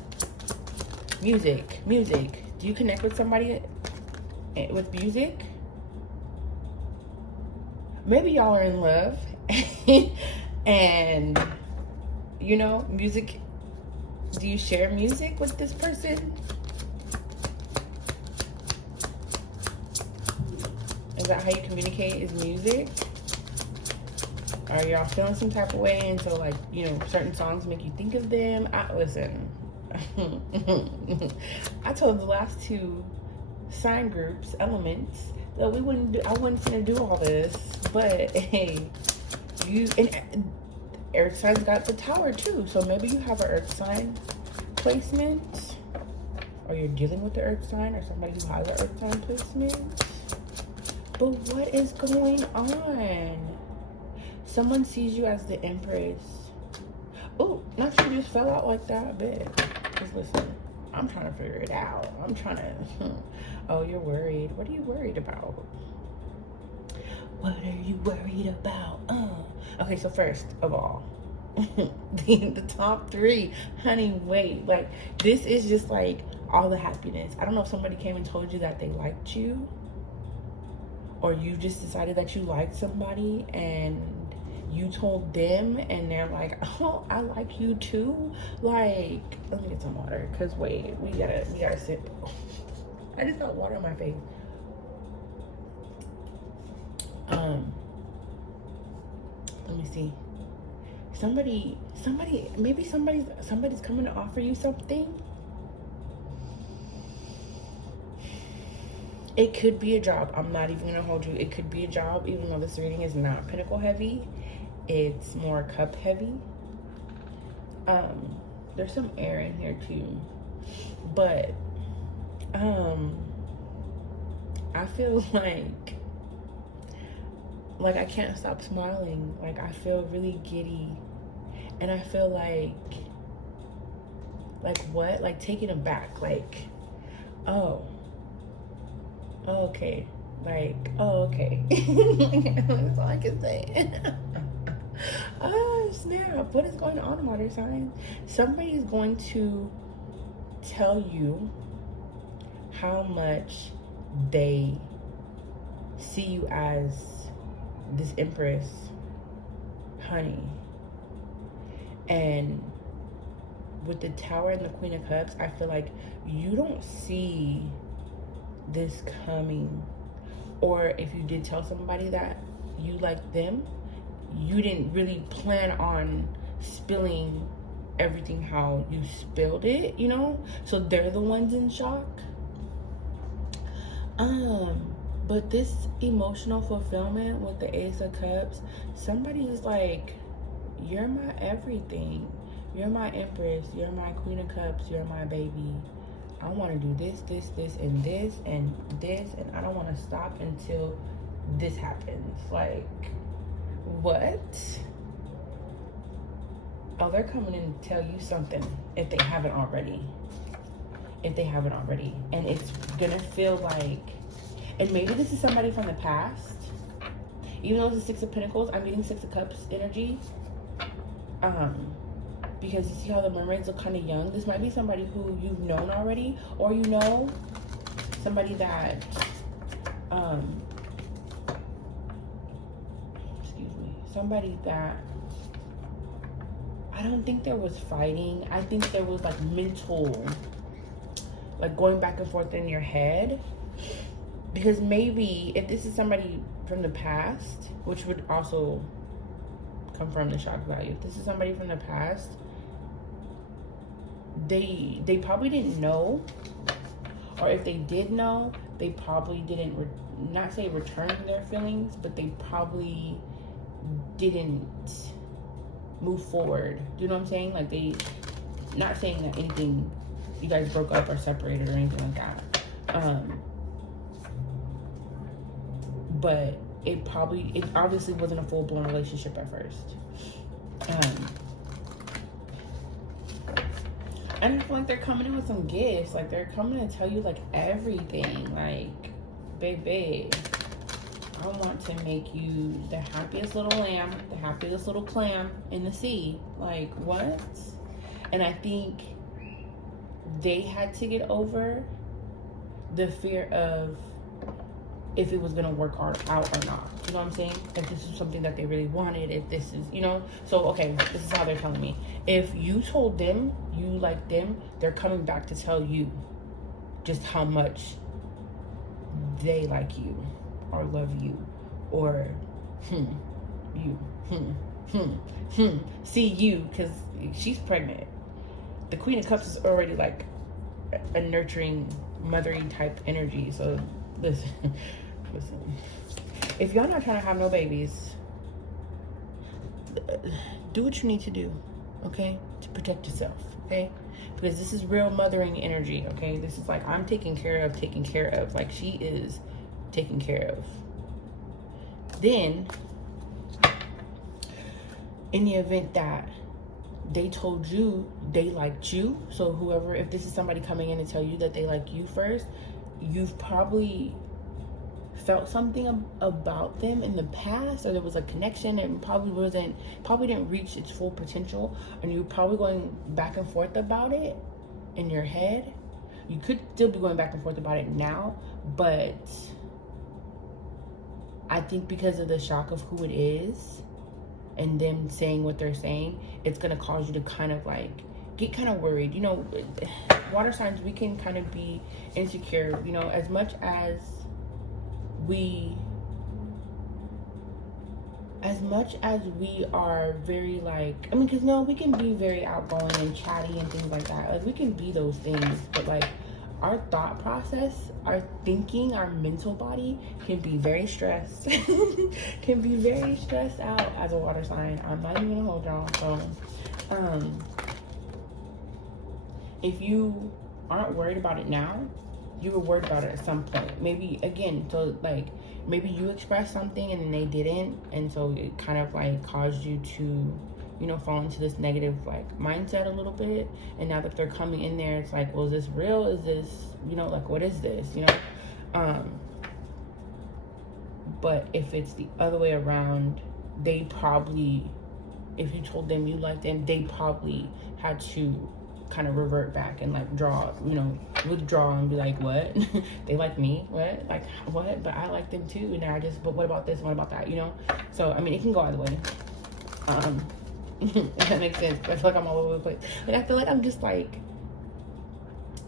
Music. Do you connect with somebody with music? Maybe y'all are in love, and you know, music. Do you share music with this person? Is that how you communicate? Is music? Are y'all feeling some type of way, and so like, you know, certain songs make you think of them? Listen, I told the last two sign groups, elements, that I wouldn't finna do all this, but hey, and earth signs got the tower too, so maybe you have an earth sign placement, or you're dealing with the earth sign, or somebody who has an earth sign placement. But what is going on? Someone sees you as the Empress. Oh, not sure you just fell out like that, but just listen. I'm trying to figure it out. I'm trying to. Oh, you're worried. What are you worried about? What are you worried about? Okay, so first of all, the top three, honey, wait. Like, this is just like all the happiness. I don't know if somebody came and told you that they liked you, or you just decided that you liked somebody and you told them and they're like, oh, I like you too. Like, let me get some water, because wait, we gotta sip. I just got water on my face. Let me see. Maybe somebody's coming to offer you something. It could be a job. I'm not even gonna hold you. It could be a job, even though this reading is not Pinnacle heavy. It's more Cup heavy. There's some air in here too. But I feel like I can't stop smiling. Like, I feel really giddy. And I feel like what? Like taken aback. Like, oh, okay. Like, oh, okay. That's all I can say. Oh, snap. What is going on, water signs? Somebody's going to tell you how much they see you as this Empress, honey. And with the Tower and the Queen of Cups, I feel like you don't see this coming. Or if you did tell somebody that you like them, you didn't really plan on spilling everything how you spilled it, you know? So they're the ones in shock. But this emotional fulfillment with the Ace of Cups, somebody is like, you're my everything. You're my Empress. You're my Queen of Cups. You're my baby. I want to do this, this, this, and this, and this, and I don't want to stop until this happens. Like, what? Oh, they're coming in to tell you something if they haven't already. And it's gonna feel like, and maybe this is somebody from the past. Even though it's the Six of Pentacles, I'm getting Six of Cups energy. Because you see how the mermaids look kind of young. This might be somebody who you've known already, or you know somebody that somebody that, I don't think there was fighting. I think there was like mental, like going back and forth in your head. Because maybe if this is somebody from the past, which would also confirm the shock value, if this is somebody from the past, they probably didn't know, or if they did know, they probably didn't not say return their feelings, but they probably didn't move forward. Do you know what I'm saying? Like, they, not saying that anything, you guys broke up or separated or anything like that, but it obviously wasn't a full-blown relationship at first. And I feel like they're coming in with some gifts. Like, they're coming to tell you, like, everything. Like, baby, I want to make you the happiest little lamb, the happiest little clam in the sea. Like, what? And I think they had to get over the fear of if it was going to work out or not. You know what I'm saying? If this is something that they really wanted, if this is, you know? So, okay, this is how they're telling me. If you told them you like them, they're coming back to tell you just how much they like you or love you or see you, because she's pregnant. The Queen of Cups is already like a nurturing, mothering type energy. So listen, if y'all not trying to have no babies, do what you need to do, okay, to protect yourself, okay? Because this is real mothering energy, okay? This is like, I'm taking care of, like, she is taken care of. Then, in the event that they told you they liked you, so whoever, if this is somebody coming in to tell you that they like you first, you've probably felt something about them in the past, or there was a connection and probably didn't reach its full potential, and you're probably going back and forth about it in your head. You could still be going back and forth about it now, but I think because of the shock of who it is and them saying what they're saying, it's going to cause you to kind of like get kind of worried. You know, water signs, we can kind of be insecure, you know, as much as we are very like, I mean, because no, we can be very outgoing and chatty and things like that. Like, we can be those things, but like our thought process, our thinking, our mental body can be very stressed. Can be very stressed out as a water sign. I'm not even gonna hold y'all. So if you aren't worried about it now, you were worried about it at some point. Maybe, again, so like maybe you expressed something and then they didn't, and so it kind of like caused you to, you know, fall into this negative like mindset a little bit. And now that they're coming in there, it's like, well, is this real? Is this, you know, like, what is this, you know? But if it's the other way around, they probably, if you told them you liked them, they probably had to kind of revert back and like draw, you know, withdraw and be like, what? They like me? What? Like, what? But I like them too. And now but what about this? What about that? You know? So, I mean, it can go either way. If that makes sense. I feel like I'm all over the place. Like, I feel like I'm just like,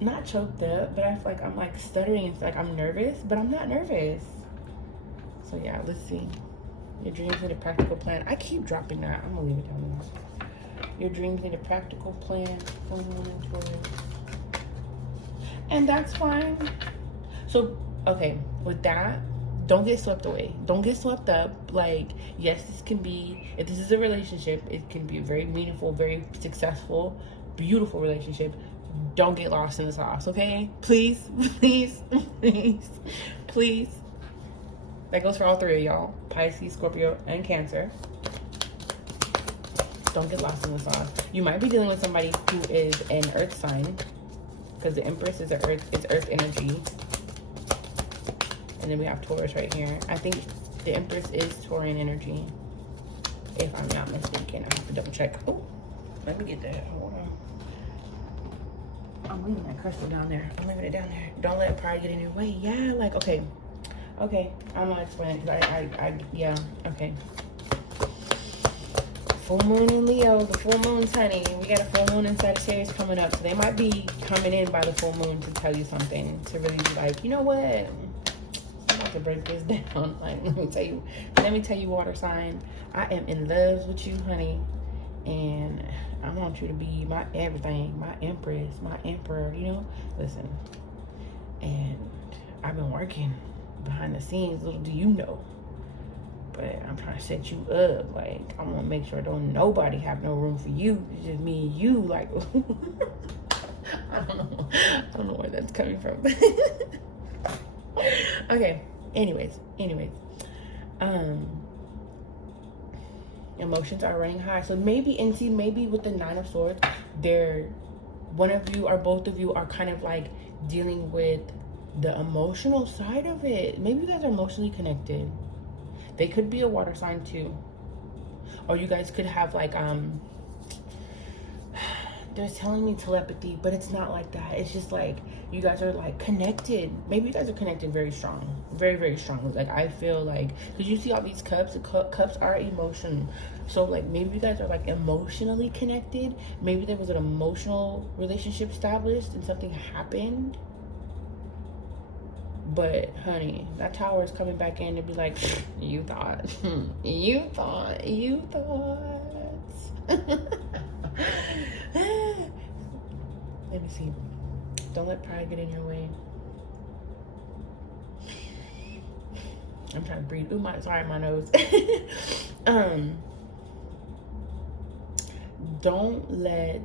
not choked up, but I feel like I'm like stuttering. It's like I'm nervous, but I'm not nervous. So yeah, let's see. Your dreams need a practical plan. I keep dropping that. I'm gonna leave it down there. Your dreams need a practical plan. And that's fine. So, okay, with that, don't get swept away. Don't get swept up. Like, yes, this can be, if this is a relationship, it can be a very meaningful, very successful, beautiful relationship. Don't get lost in the sauce, okay? Please, please, please, please. That goes for all three of y'all. Pisces, Scorpio, and Cancer. Don't get lost in the sauce. You might be dealing with somebody who is an earth sign, because the Empress is earth energy. And then we have Taurus right here. I think the Empress is Taurian energy, if I'm not mistaken. I have to double check. Oh, let me get that. Hold on. I'm leaving that crystal down there. I'm leaving it down there. Don't let pride get in your way. Yeah, like, okay. Okay, I'm gonna explain it. Yeah, okay. Full moon in Leo, the full moon's, honey. We got a full moon in Sagittarius coming up. So they might be coming in by the full moon to tell you something. To really be like, you know what? I'm about to break this down. Like, let me tell you, water sign. I am in love with you, honey. And I want you to be my everything, my empress, my emperor, you know? Listen. And I've been working behind the scenes, little do you know. But I'm trying to set you up. Like, I want to make sure don't nobody have no room for you. It's just me and you. Like, I don't know where that's coming from. Okay. Anyways. Emotions are running high. So maybe with the 9 of Swords, one of you or both of you are kind of like dealing with the emotional side of it. Maybe you guys are emotionally connected. They could be a water sign too. Or you guys could have like, they're telling me telepathy, but it's not like that. It's just like, you guys are like connected. Maybe you guys are connected very strong. Very, very strong. Like, I feel like, because you see all these cups, the cups are emotion. So like, maybe you guys are like emotionally connected. Maybe there was an emotional relationship established and something happened. But honey, that tower is coming back in to be like, you thought. Let me see. Don't let pride get in your way. I'm trying to breathe. Ooh, sorry, my nose. Don't let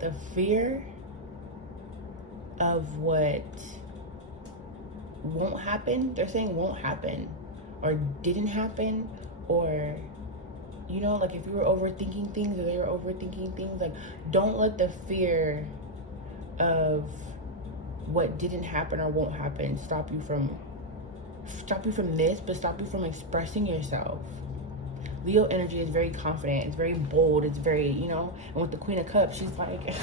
the fear of what won't happen, they're saying won't happen, or didn't happen, or, you know, like if you were overthinking things or they were overthinking things, like, don't let the fear of what didn't happen or won't happen stop you from this, but stop you from expressing yourself. Leo energy is very confident. It's very bold. It's very, you know, and with the Queen of Cups, she's like,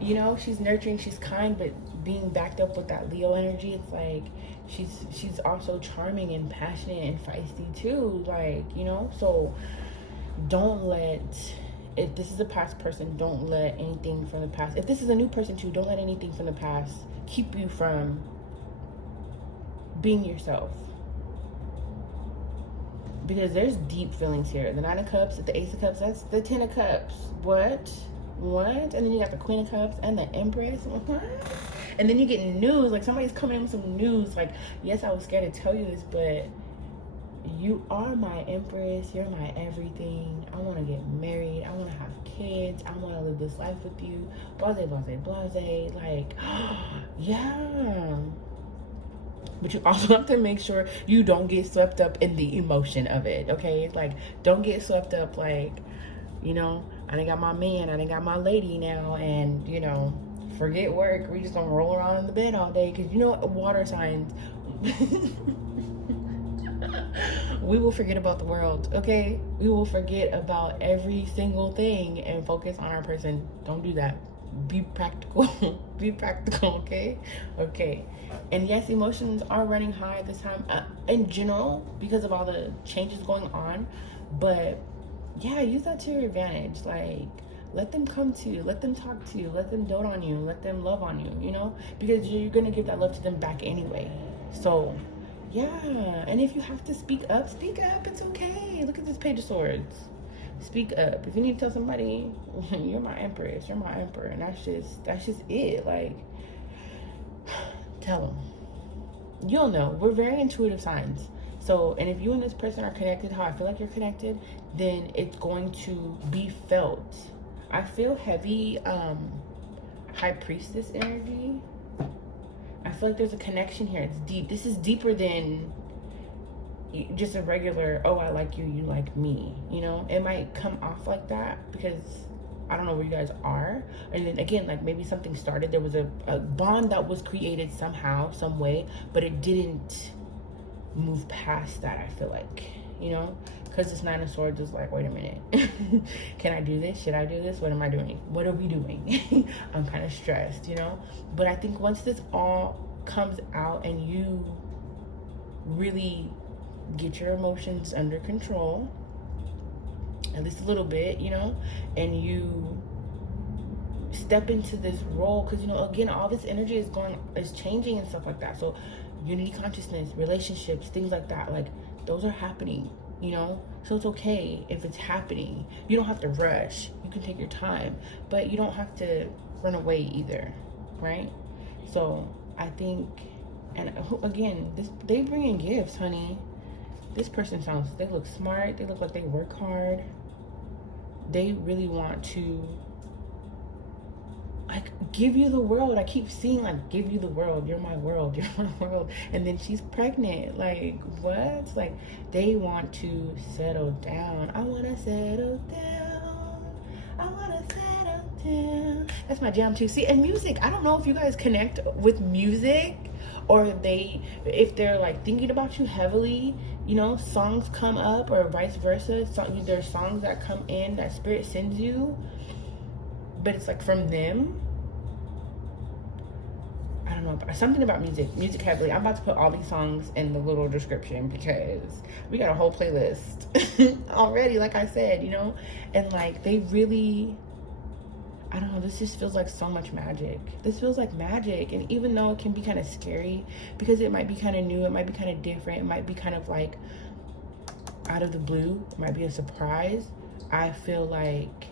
you know, she's nurturing, she's kind, but being backed up with that Leo energy, it's like she's also charming and passionate and feisty too. Like, you know, so don't let, if this is a past person, don't let anything from the past. If this is a new person too, don't let anything from the past keep you from being yourself. Because there's deep feelings here. The 9 of Cups, the Ace of Cups, that's the 10 of Cups. What? And then you got the Queen of Cups and the Empress. What? And then you get news, like somebody's coming in with some news. Like, yes, I was scared to tell you this, but you are my Empress. You're my everything. I want to get married. I want to have kids. I want to live this life with you. Blase, blase, blase. Like, yeah. But you also have to make sure you don't get swept up in the emotion of it, okay? Like, don't get swept up like, you know, I done got my man, I done got my lady now, and, you know, forget work. We just gonna roll around in the bed all day. Because, you know, water signs, we will forget about the world, okay? We will forget about every single thing and focus on our person. Don't do that. Be practical. Be practical, okay? Okay. And yes, emotions are running high this time in general because of all the changes going on. But yeah, use that to your advantage. Like, let them come to you, let them talk to you, let them dote on you, let them love on you, you know, because you're gonna give that love to them back anyway. So yeah, and if you have to speak up, it's okay. Look at this Page of Swords. Speak up. If you need to tell somebody, you're my Empress, you're my Emperor, and that's just it. Like, tell them. You'll know. We're very intuitive signs. So, and if you and this person are connected how I feel like you're connected, then it's going to be felt. I feel heavy High Priestess energy. I feel like there's a connection here. It's deep. This is deeper than just a regular, oh, I like you, you like me, you know. It might come off like that because I don't know where you guys are. And then again, like maybe something started, there was a bond that was created somehow, some way, but it didn't move past that, I feel like, you know, because this 9 of Swords is like, wait a minute, can I do this? Should I do this? What am I doing? What are we doing? I'm kind of stressed, you know. But I think once this all comes out and you really get your emotions under control, at least a little bit, you know, and you step into this role, because, you know, again, all this energy is changing and stuff like that. So unity consciousness, relationships, things like that, like those are happening, you know. So it's okay if it's happening. You don't have to rush. You can take your time, but you don't have to run away either, right? So I think, and again, they bring in gifts, honey. This person they look smart. They look like they work hard. They really want to, like, give you the world. I keep seeing, like, give you the world. You're my world. You're my world. And then she's pregnant. Like, what? Like, they want to settle down. I want to settle down. I want to settle down. That's my jam too. See, and music, I don't know if you guys connect with music, or if they're like thinking about you heavily, you know, songs come up, or vice versa. There's songs that come in that spirit sends you, but it's like from them. I don't know, something about music heavily. I'm about to put all these songs in the little description because we got a whole playlist already, like I said, you know. And like, they really, I don't know, this just feels like so much magic. This feels like magic. And even though it can be kind of scary because it might be kind of new, it might be kind of different, it might be kind of like out of the blue, it might be a surprise, I feel like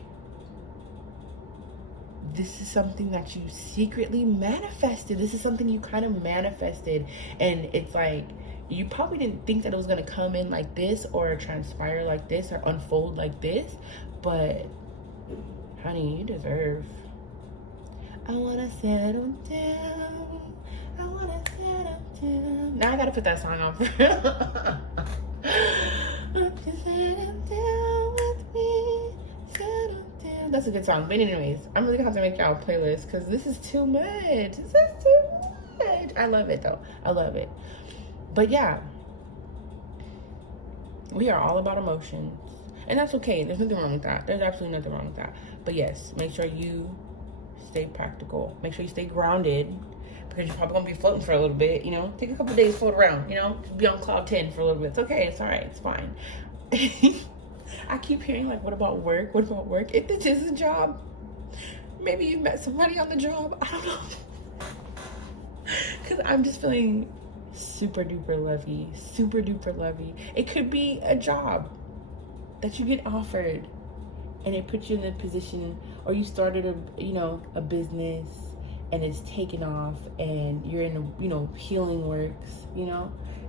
this is something that you secretly manifested. This is something you kind of manifested. And it's like, you probably didn't think that it was going to come in like this, or transpire like this, or unfold like this. But honey, you deserve. I want to settle down. I want to settle down. Now I got to put that song on. Just settle down with me. Settle down. That's a good song. But anyways, I'm really going to have to make y'all a playlist because this is too much. This is too much. I love it though. I love it. But yeah, we are all about emotions. And that's okay. There's nothing wrong with that. There's absolutely nothing wrong with that. But yes, make sure you stay practical. Make sure you stay grounded, because you're probably gonna be floating for a little bit, you know. Take a couple days, float around, you know. Just be on cloud 10 for a little bit. It's okay. It's all right. It's fine. I keep hearing like, what about work? What about work? If this is a job, maybe you met somebody on the job. I don't know. Because I'm just feeling super duper lovey, super duper lovey. It could be a job that you get offered, and it puts you in a position, or you started a business and it's taken off, and you're in healing works,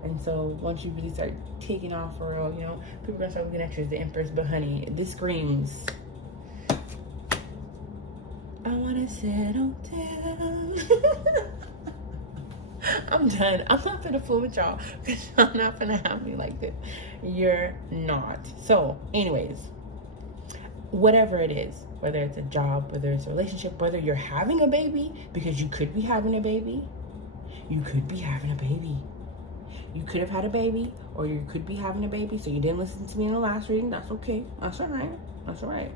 and so once you really start taking off for real, people are gonna start looking at you as the empress. But honey, this screams, I wanna settle down. I'm done. I'm not gonna fool with y'all, because y'all not gonna have me like this. You're not. So anyways, whatever it is, whether it's a job, whether it's a relationship, whether you're having a baby, because you could be having a baby, you could be having a baby. You could have had a baby, or you could be having a baby, so you didn't listen to me in the last reading. That's okay. That's all right. That's all right.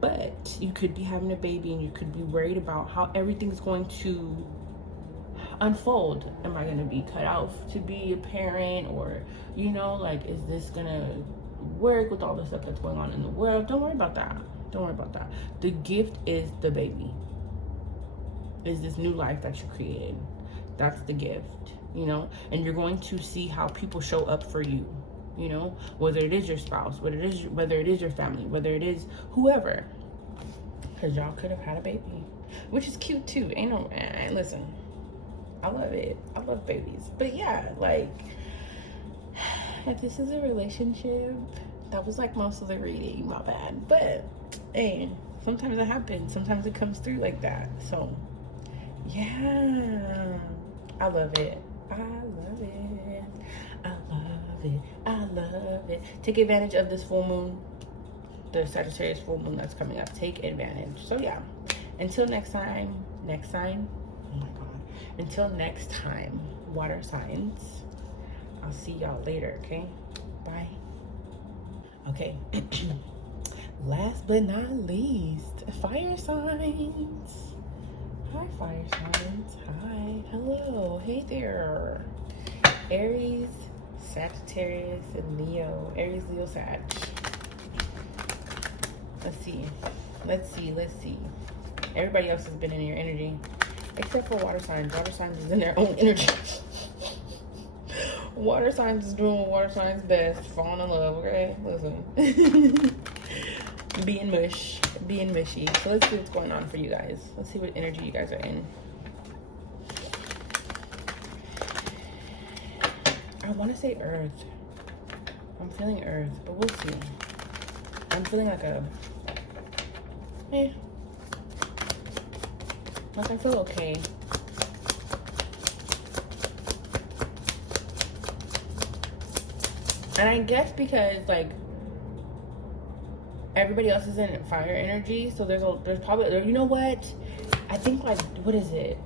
But you could be having a baby, and you could be worried about how everything's going to unfold. Am I going to be cut out to be a parent, or is this gonna work with all the stuff that's going on in the world? Don't worry about that. Don't worry about that. The gift is the baby, is this new life that you created. That's the gift, and you're going to see how people show up for you, whether it is your spouse, whether it is your family, whether it is whoever, because y'all could have had a baby, which is cute too. Listen, I love it. I love babies. But yeah, if this is a relationship, that was most of the reading, my bad. But hey, sometimes it happens. Sometimes it comes through like that. So yeah, I love it. I love it. I love it. I love it. Take advantage of this full moon, the Sagittarius full moon that's coming up. Take advantage. So yeah, until next time, oh my God. Until next time, water signs, I'll see y'all later, okay? Bye. Okay. Last but not least, fire signs. Hi, fire signs. Hi. Hello. Hey there. Aries, Sagittarius, and Leo. Aries, Leo, Sag. Let's see. Everybody else has been in your energy, except for water signs. Water signs is in their own energy. Water signs is doing what water signs best, falling in love, okay? Listen. Being mushy. So let's see what's going on for you guys. Let's see what energy you guys are in. I want to say earth. I'm feeling earth, but we'll see. I'm feeling like I feel okay. And I guess because everybody else is in fire energy, so there's probably, you know what? I think what is it?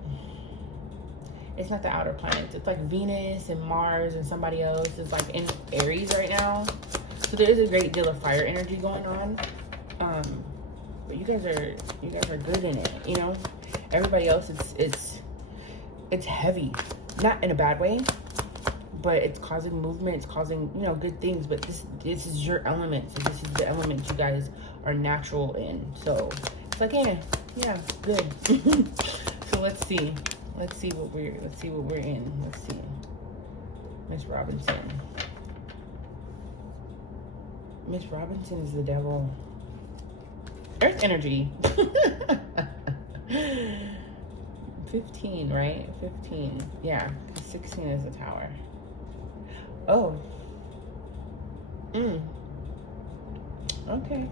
It's not the outer planets. It's Venus and Mars and somebody else is in Aries right now. So there is a great deal of fire energy going on. But you guys are good in it, Everybody else, it's heavy, not in a bad way, but it's causing movement. It's causing good things. But this is your element. So this is the element you guys are natural in. So it's yeah, good. So let's see what we're in. Let's see, Miss Robinson. Miss Robinson is the devil. Earth energy. 15, right? 15. Yeah. 16 is the tower. Oh. Okay.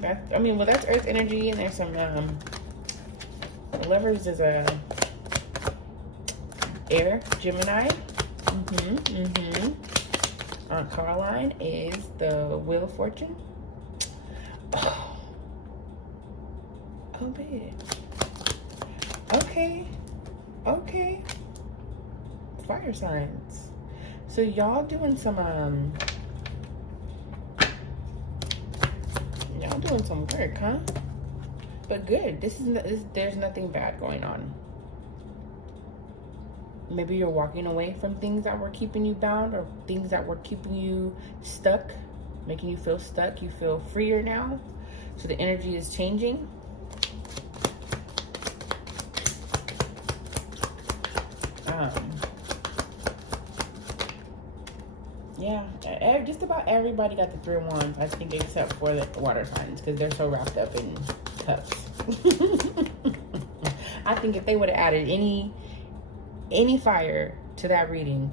That's earth energy, and there's some Lovers is a air, Gemini. Caroline is the Wheel of Fortune. Oh, babe. Okay. Fire signs. So y'all doing some work, huh? But good. There's nothing bad going on. Maybe you're walking away from things that were keeping you bound, or things that were keeping you stuck, making you feel stuck. You feel freer now. So the energy is changing. Yeah, just about everybody got the 3 of Wands, I think, except for the water signs, because they're so wrapped up in cups. I think if they would have added any fire to that reading,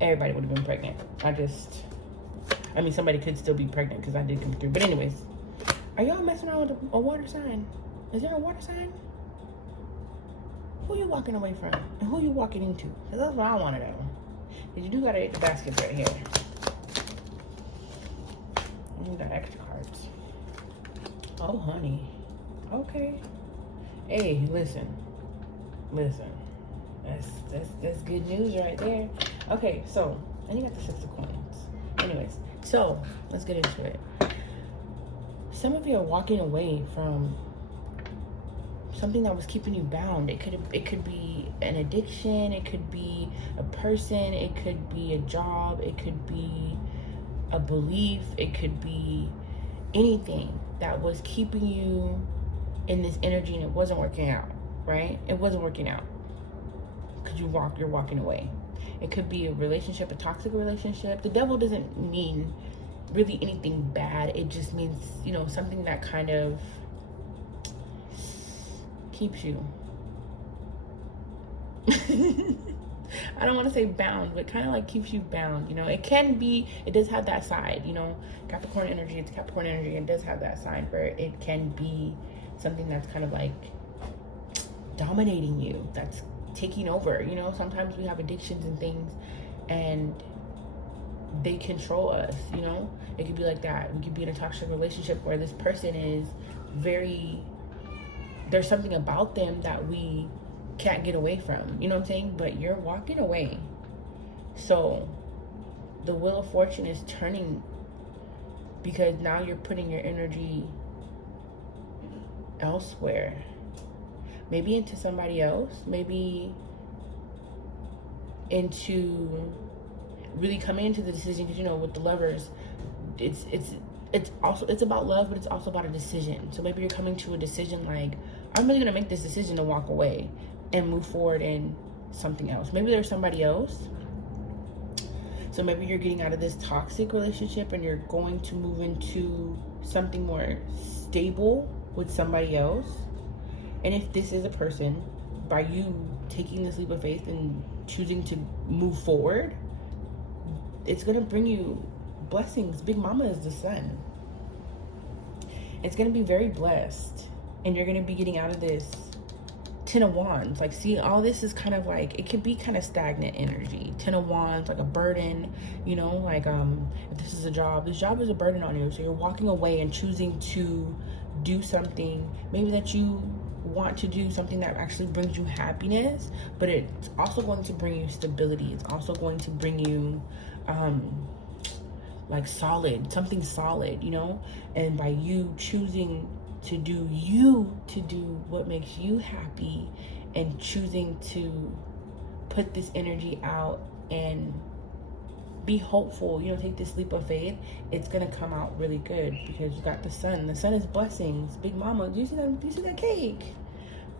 everybody would have been pregnant. I mean, somebody could still be pregnant because I did come through. But anyways, are y'all messing around with a water sign? Is there a water sign? Who you walking away from? And who you walking into? Because that's what I want to know. You do got to hit the basket right here. You got extra cards. Oh, honey. Okay. Hey, listen. That's good news right there. Okay, so, and you got the 6 of coins. Anyways, so, let's get into it. Some of you are walking away from something that was keeping you bound. It could be an addiction, it could be a person, it could be a job, it could be a belief, it could be anything that was keeping you in this energy and it wasn't working out, right? It wasn't working out because you're walking away. It could be a relationship, a toxic relationship. The devil doesn't mean really anything bad. It just means, you know, something that kind of keeps you I don't want to say bound, but kind of like keeps you bound, you know. It does have that side, you know. Capricorn energy, it's Capricorn energy, and does have that side where it can be something that's kind of like dominating you, that's taking over, you know. Sometimes we have addictions and things and they control us, you know. It could be like that. We could be in a toxic relationship where this person is there's something about them that we can't get away from, you know what I'm saying? But you're walking away. So the wheel of fortune is turning because now you're putting your energy elsewhere. Maybe into somebody else, maybe into really coming into the decision, because, you know, with the Lovers, it's about love, but it's also about a decision. So maybe you're coming to a decision like, I'm really gonna make this decision to walk away and move forward in something else. Maybe there's somebody else. So maybe you're getting out of this toxic relationship and you're going to move into something more stable with somebody else. And if this is a person, by you taking this leap of faith and choosing to move forward, it's gonna bring you blessings. Big Mama is the sun. It's gonna be very blessed, and you're gonna be getting out of this 10 of Wands. Like, see, all this is kind of like, it can be kind of stagnant energy. 10 of Wands, like a burden, you know, like if this is a job, this job is a burden on you. So you're walking away and choosing to do something maybe that you want to do, something that actually brings you happiness, but it's also going to bring you stability. It's also going to bring you like something solid, you know. And by you choosing to do what makes you happy and choosing to put this energy out and be hopeful, you know, take this leap of faith, it's gonna come out really good because you got the sun. The sun is blessings. Big Mama, do you see that cake?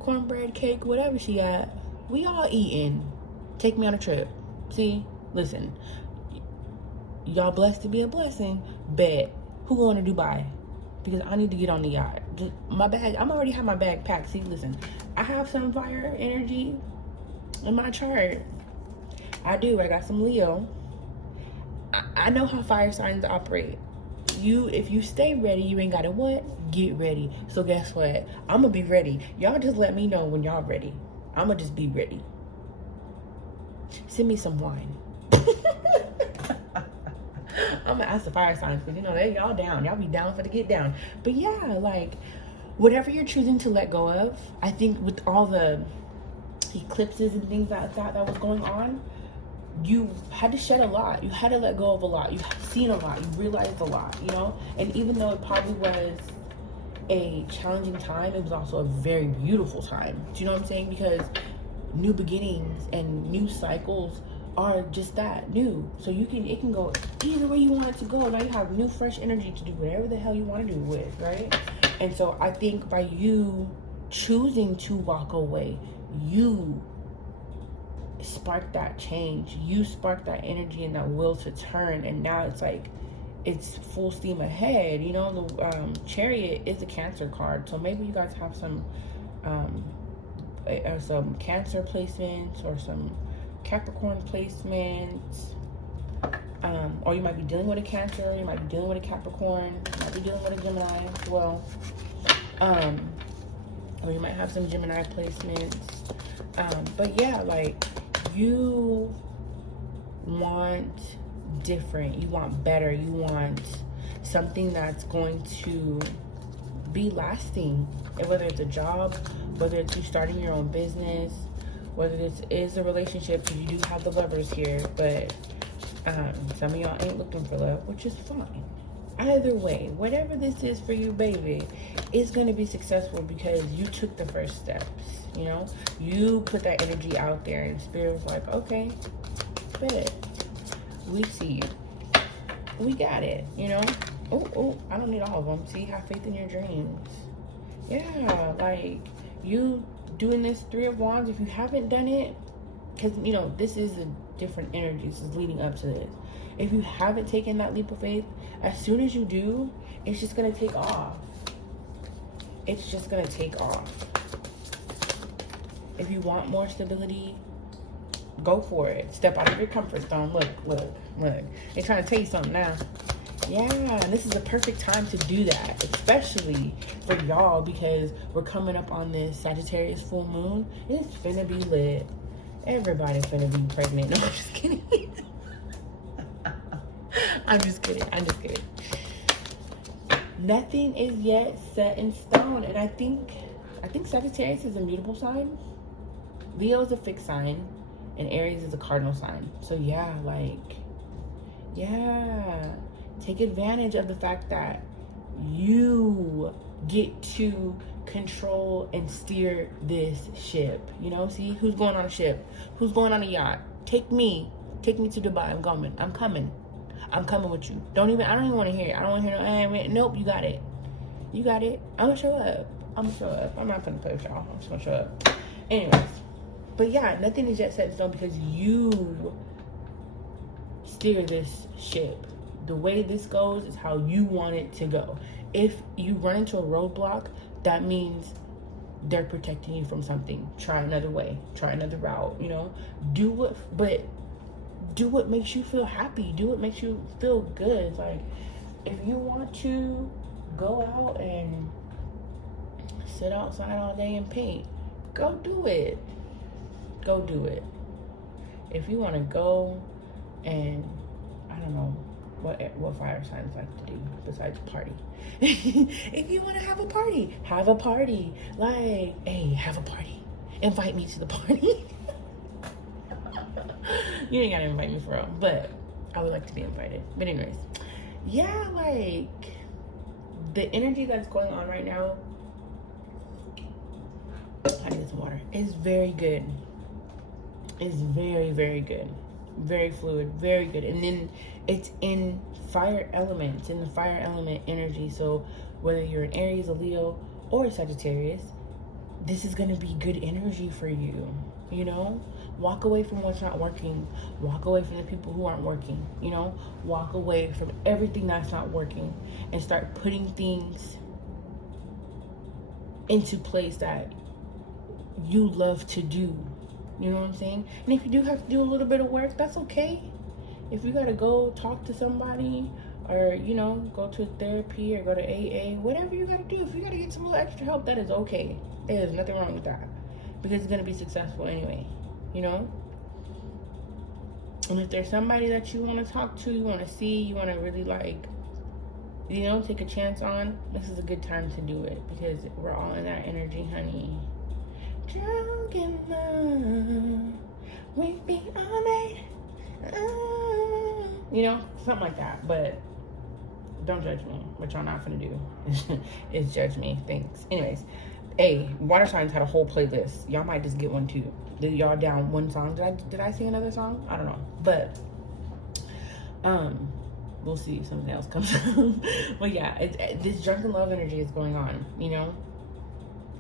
Cornbread cake, whatever she got, we all eating. Take me on a trip. See, listen, y'all blessed to be a blessing. Bet who going to Dubai? Because I need to get on the yacht. My bag, I'm already have my bag packed. See, listen, I have some fire energy in my chart. I do. I got some Leo. I know how fire signs operate. If you stay ready, you ain't gotta what? Get ready. So guess what? I'm gonna be ready. Y'all just let me know when y'all ready. I'm gonna just be ready. Send me some wine. I'm gonna ask the fire signs because, you know, y'all down. Y'all be down for the get down. But yeah, like, whatever you're choosing to let go of, I think with all the eclipses and things like that was going on, you had to shed a lot. You had to let go of a lot. You have seen a lot. You realized a lot, you know? And even though it probably was a challenging time, it was also a very beautiful time. Do you know what I'm saying? Because new beginnings and new cycles are just that, new. So it can go either way you want it to go. Now you have new fresh energy to do whatever the hell you want to do with, right? And so I think by you choosing to walk away, you spark that change. You spark that energy and that will to turn. And now it's like, it's full steam ahead. You know, the Chariot is a Cancer card. So maybe you guys have some Cancer placements or some Capricorn placements. Or you might be dealing with a Cancer. You might be dealing with a Capricorn. You might be dealing with a Gemini as well. Or you might have some Gemini placements. But yeah, like, you want different, you want better, you want something that's going to be lasting. And whether it's a job, whether it's you starting your own business, whether this is a relationship, because you do have the lovers here, but some of y'all ain't looking for love, which is fine. Either way, whatever this is for you, baby, it's going to be successful because you took the first steps, you know? You put that energy out there and Spirit was like, okay, bet. We see you. We got it, you know? Oh, I don't need all of them. See, have faith in your dreams. Yeah, like, you doing this Three of Wands, if you haven't done it, because, you know, this is a different energy. This is leading up to this. If you haven't taken that leap of faith, as soon as you do, it's just going to take off. It's just going to take off. If you want more stability, go for it. Step out of your comfort zone. Look. They're trying to tell you something now. Yeah, this is a perfect time to do that, especially for y'all, because we're coming up on this Sagittarius full moon. It's finna be lit. Everybody's finna be pregnant. No, I'm just kidding. I'm just kidding. Nothing is yet set in stone, and I think Sagittarius is a mutable sign. Leo is a fixed sign, and Aries is a cardinal sign. So yeah, take advantage of the fact that you get to control and steer this ship. You know, see who's going on a ship, who's going on a yacht. Take me to Dubai. I'm coming with you. I don't even want to hear it. I don't want to hear nope, you got it. I'm gonna show up. I'm not gonna play with y'all. I'm just gonna show up. Anyways, but yeah, nothing is yet set in stone because you steer this ship. The way this goes is how you want it to go. If you run into a roadblock, that means they're protecting you from something. Try another way. Try another route. You know, do what makes you feel happy. Do what makes you feel good. Like, if you want to go out and sit outside all day and paint, go do it. If you want to go and, I don't know what fire signs like to do besides party. If you want to have a party. Like, hey, have a party. Invite me to the party. You ain't gotta invite me for real, but I would like to be invited. But anyways, yeah, like, the energy that's going on right now, I need some water, is very good. It's very, very good. Very fluid, very good. And then it's in fire element. It's in the fire element energy. So whether you're an Aries, a Leo, or a Sagittarius, this is going to be good energy for you. You know, walk away from what's not working. Walk away from the people who aren't working. You know, walk away from everything that's not working and start putting things into place that you love to do. You know what I'm saying? And if you do have to do a little bit of work, that's okay. If you got to go talk to somebody, or, you know, go to therapy or go to AA, whatever you got to do, if you got to get some little extra help, that is okay. There's nothing wrong with that, because it's going to be successful anyway, you know? And if there's somebody that you want to talk to, you want to see, you want to really, like, you know, take a chance on, this is a good time to do it, because we're all in that energy, honey. Drunk in love, we be all night You know, something like that. But don't judge me. What y'all not finna do is judge me. Thanks. Anyways, Water Signs had a whole playlist. Y'all might just get one too. Did y'all down one song? Did I sing another song? I don't know. But we'll see if something else comes up. But yeah, this drunken love energy is going on, you know?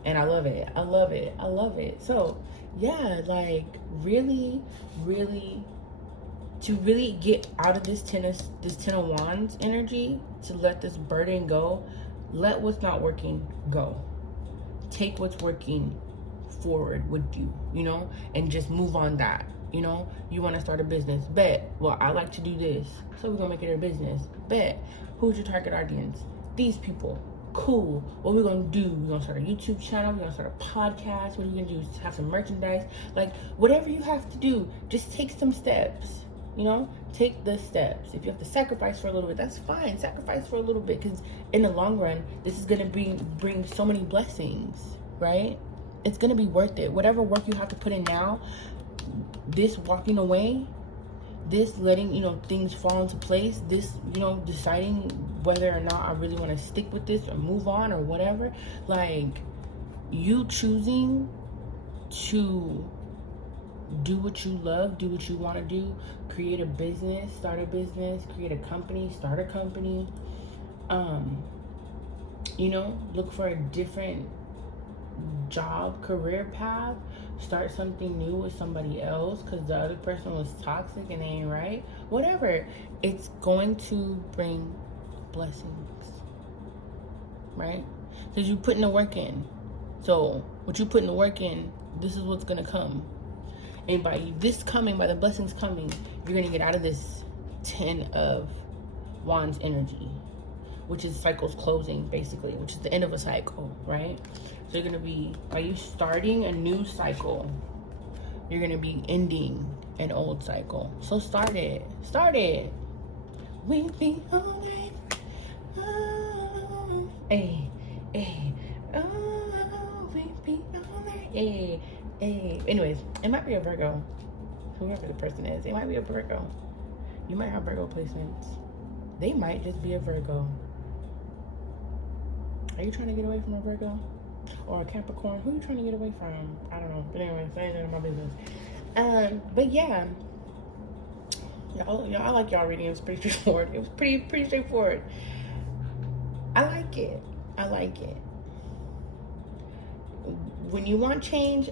And I love it. I love it. I love it. So yeah, like really, really, to really get out of this ten of wands energy, to let this burden go, let what's not working go. Take what's working forward with you, you know, and just move on that. You know, you want to start a business, bet. Well, I like to do this, so we're gonna make it a business, bet. Who's your target audience? These people. Cool. What we're gonna do, we're gonna start a YouTube channel, we're gonna start a podcast. What are you gonna do? Have some merchandise, like whatever you have to do, just take some steps. You know, take the steps. If you have to sacrifice for a little bit, that's fine. Sacrifice for a little bit, because in the long run, this is gonna bring so many blessings, right? It's gonna be worth it. Whatever work you have to put in now, this walking away, this letting, you know, things fall into place, this, you know, deciding whether or not I really want to stick with this or move on or whatever, like you choosing to do what you love, do what you want to do, create a business, start a business, create a company, start a company, you know, look for a different job, career path, start something new with somebody else because the other person was toxic and they ain't right, whatever. It's going to bring blessings, right? Because you putting the work in. So what you putting the work in, this is what's gonna come. And by the blessings coming, you're gonna get out of this 10 of wands energy, which is cycles closing, basically, which is the end of a cycle, right? So you're gonna be, by you starting a new cycle, you're gonna be ending an old cycle. So start it. We be all night. Oh, hey, oh, we be all night. Hey. Anyways, it might be a Virgo. Whoever the person is, it might be a Virgo. You might have Virgo placements. They might just be a Virgo. Are you trying to get away from a Virgo? Or a Capricorn? Who are you trying to get away from? I don't know. But anyway, that ain't none of my business. But yeah. Y'all, I like y'all reading. It was pretty straightforward. It was pretty straightforward. I like it. When you want change,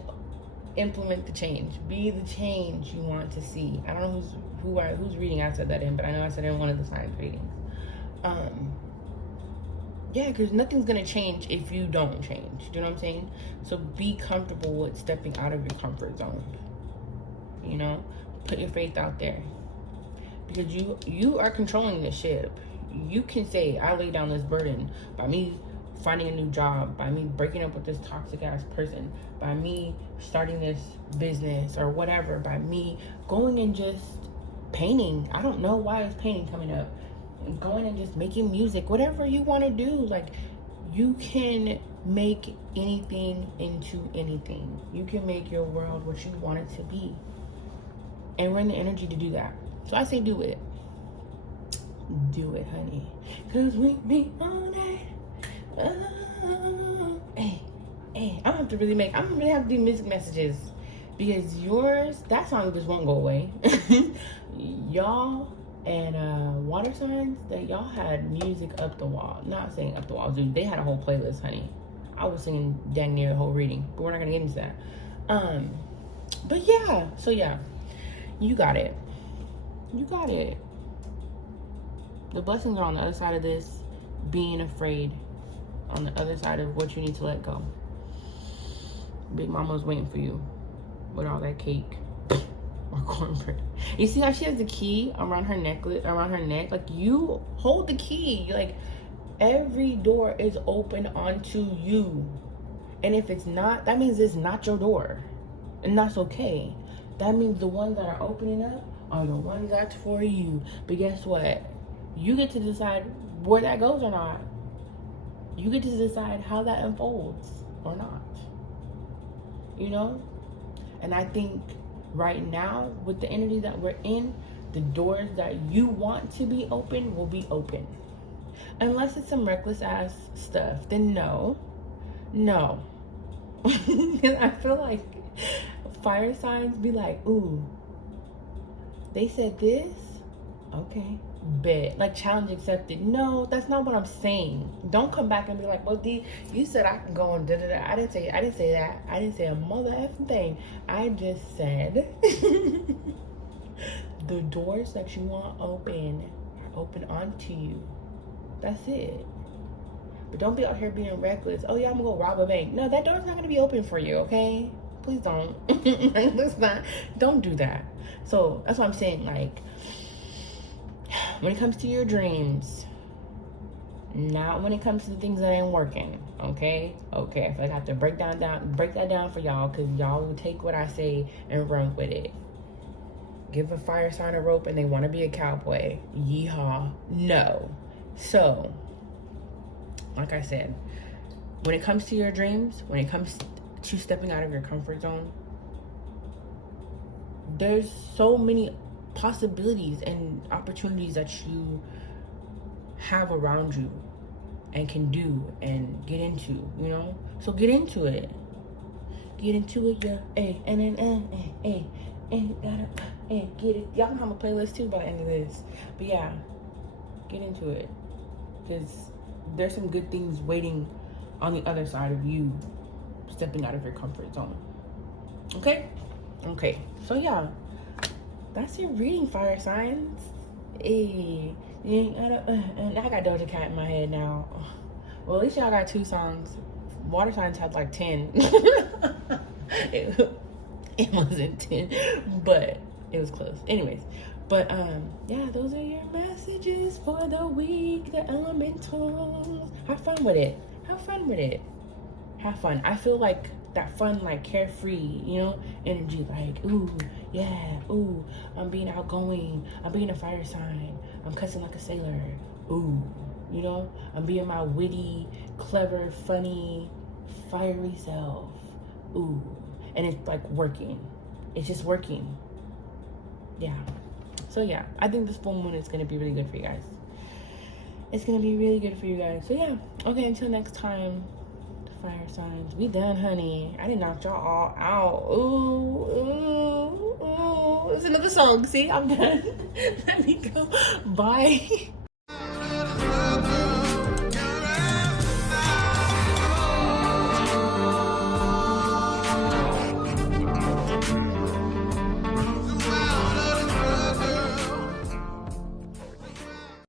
implement the change. Be the change you want to see. I don't know who's reading I said that in, but I know I said it in one of the signs readings. Yeah, because nothing's gonna change if you don't change. Do you know what I'm saying? So be comfortable with stepping out of your comfort zone. You know, put your faith out there, because you are controlling this ship. You can say, I lay down this burden by me finding a new job, by me breaking up with this toxic ass person, by me starting this business or whatever, by me going and just painting. I don't know why it's painting coming up. Going and just making music, whatever you want to do. Like, you can make anything into anything. You can make your world what you want it to be, and we're in the energy to do that. So I say do it, honey, because we be on it. I'm gonna have to do music messages, because that song just won't go away. Y'all and water signs, that y'all had music up the wall. Not saying up the wall, dude. They had a whole playlist, honey. I was singing dang near the whole reading, but we're not gonna get into that. But yeah, so yeah, you got it. The blessings are on the other side of this being afraid, on the other side of what you need to let go. Big Mama's waiting for you with all that cake or cornbread. You see how she has the key around her neck? Like, you hold the key. Like, every door is open onto you. And if it's not, that means it's not your door. And that's okay. That means the ones that are opening up are the ones that's for you. But guess what? You get to decide where that goes or not. You get to decide how that unfolds or not. You know? And I think right now, with the energy that we're in, The doors that you want to be open will be open. Unless it's some reckless ass stuff, then no. I feel like fire signs be like, ooh, they said this? Okay, bet. Like, challenge accepted. No, that's not what I'm saying. Don't come back and be like, well, D, you said I can go on da-da-da. I didn't say that. I didn't say a mother effing thing. I just said the doors that you want open are open onto you. That's it. But don't be out here being reckless. Oh yeah, I'm gonna go rob a bank. No, that door's not gonna be open for you, okay? Please don't. Don't do that. So that's what I'm saying. Like, when it comes to your dreams, not when it comes to the things that ain't working. Okay? I feel like I have to break that down for y'all, because y'all will take what I say and run with it. Give a fire sign a rope and they want to be a cowboy. Yeehaw. No. So, like I said, when it comes to your dreams, when it comes to stepping out of your comfort zone, there's so many possibilities and opportunities that you have around you and can do and get into, you know? So get into it. Get into it, yeah. Hey, and then, hey, gotta, get it. Y'all can have a playlist too by the end of this. But yeah, get into it. Because there's some good things waiting on the other side of you stepping out of your comfort zone. Okay? So yeah, that's your reading, fire signs. Hey, I got Doja Cat in my head now. Well, at least y'all got 2 songs. Water signs had like 10. It wasn't 10, but it was close. Anyways, but yeah, those are your messages for the week. The elementals. Have fun with it. Have fun. I feel like that fun, like carefree, you know, energy. Like, ooh, yeah, ooh, I'm being outgoing. I'm being a fire sign. I'm cussing like a sailor. Ooh, you know, I'm being my witty, clever, funny, fiery self. Ooh, and it's like working. It's just working. Yeah. So yeah, I think this full moon is gonna be really good for you guys. It's gonna be really good for you guys. So yeah. Okay, until next time, fire signs. We done, honey. I didn't knock y'all all out. Ooh. It's another song. See, I'm done. Let me go. Bye.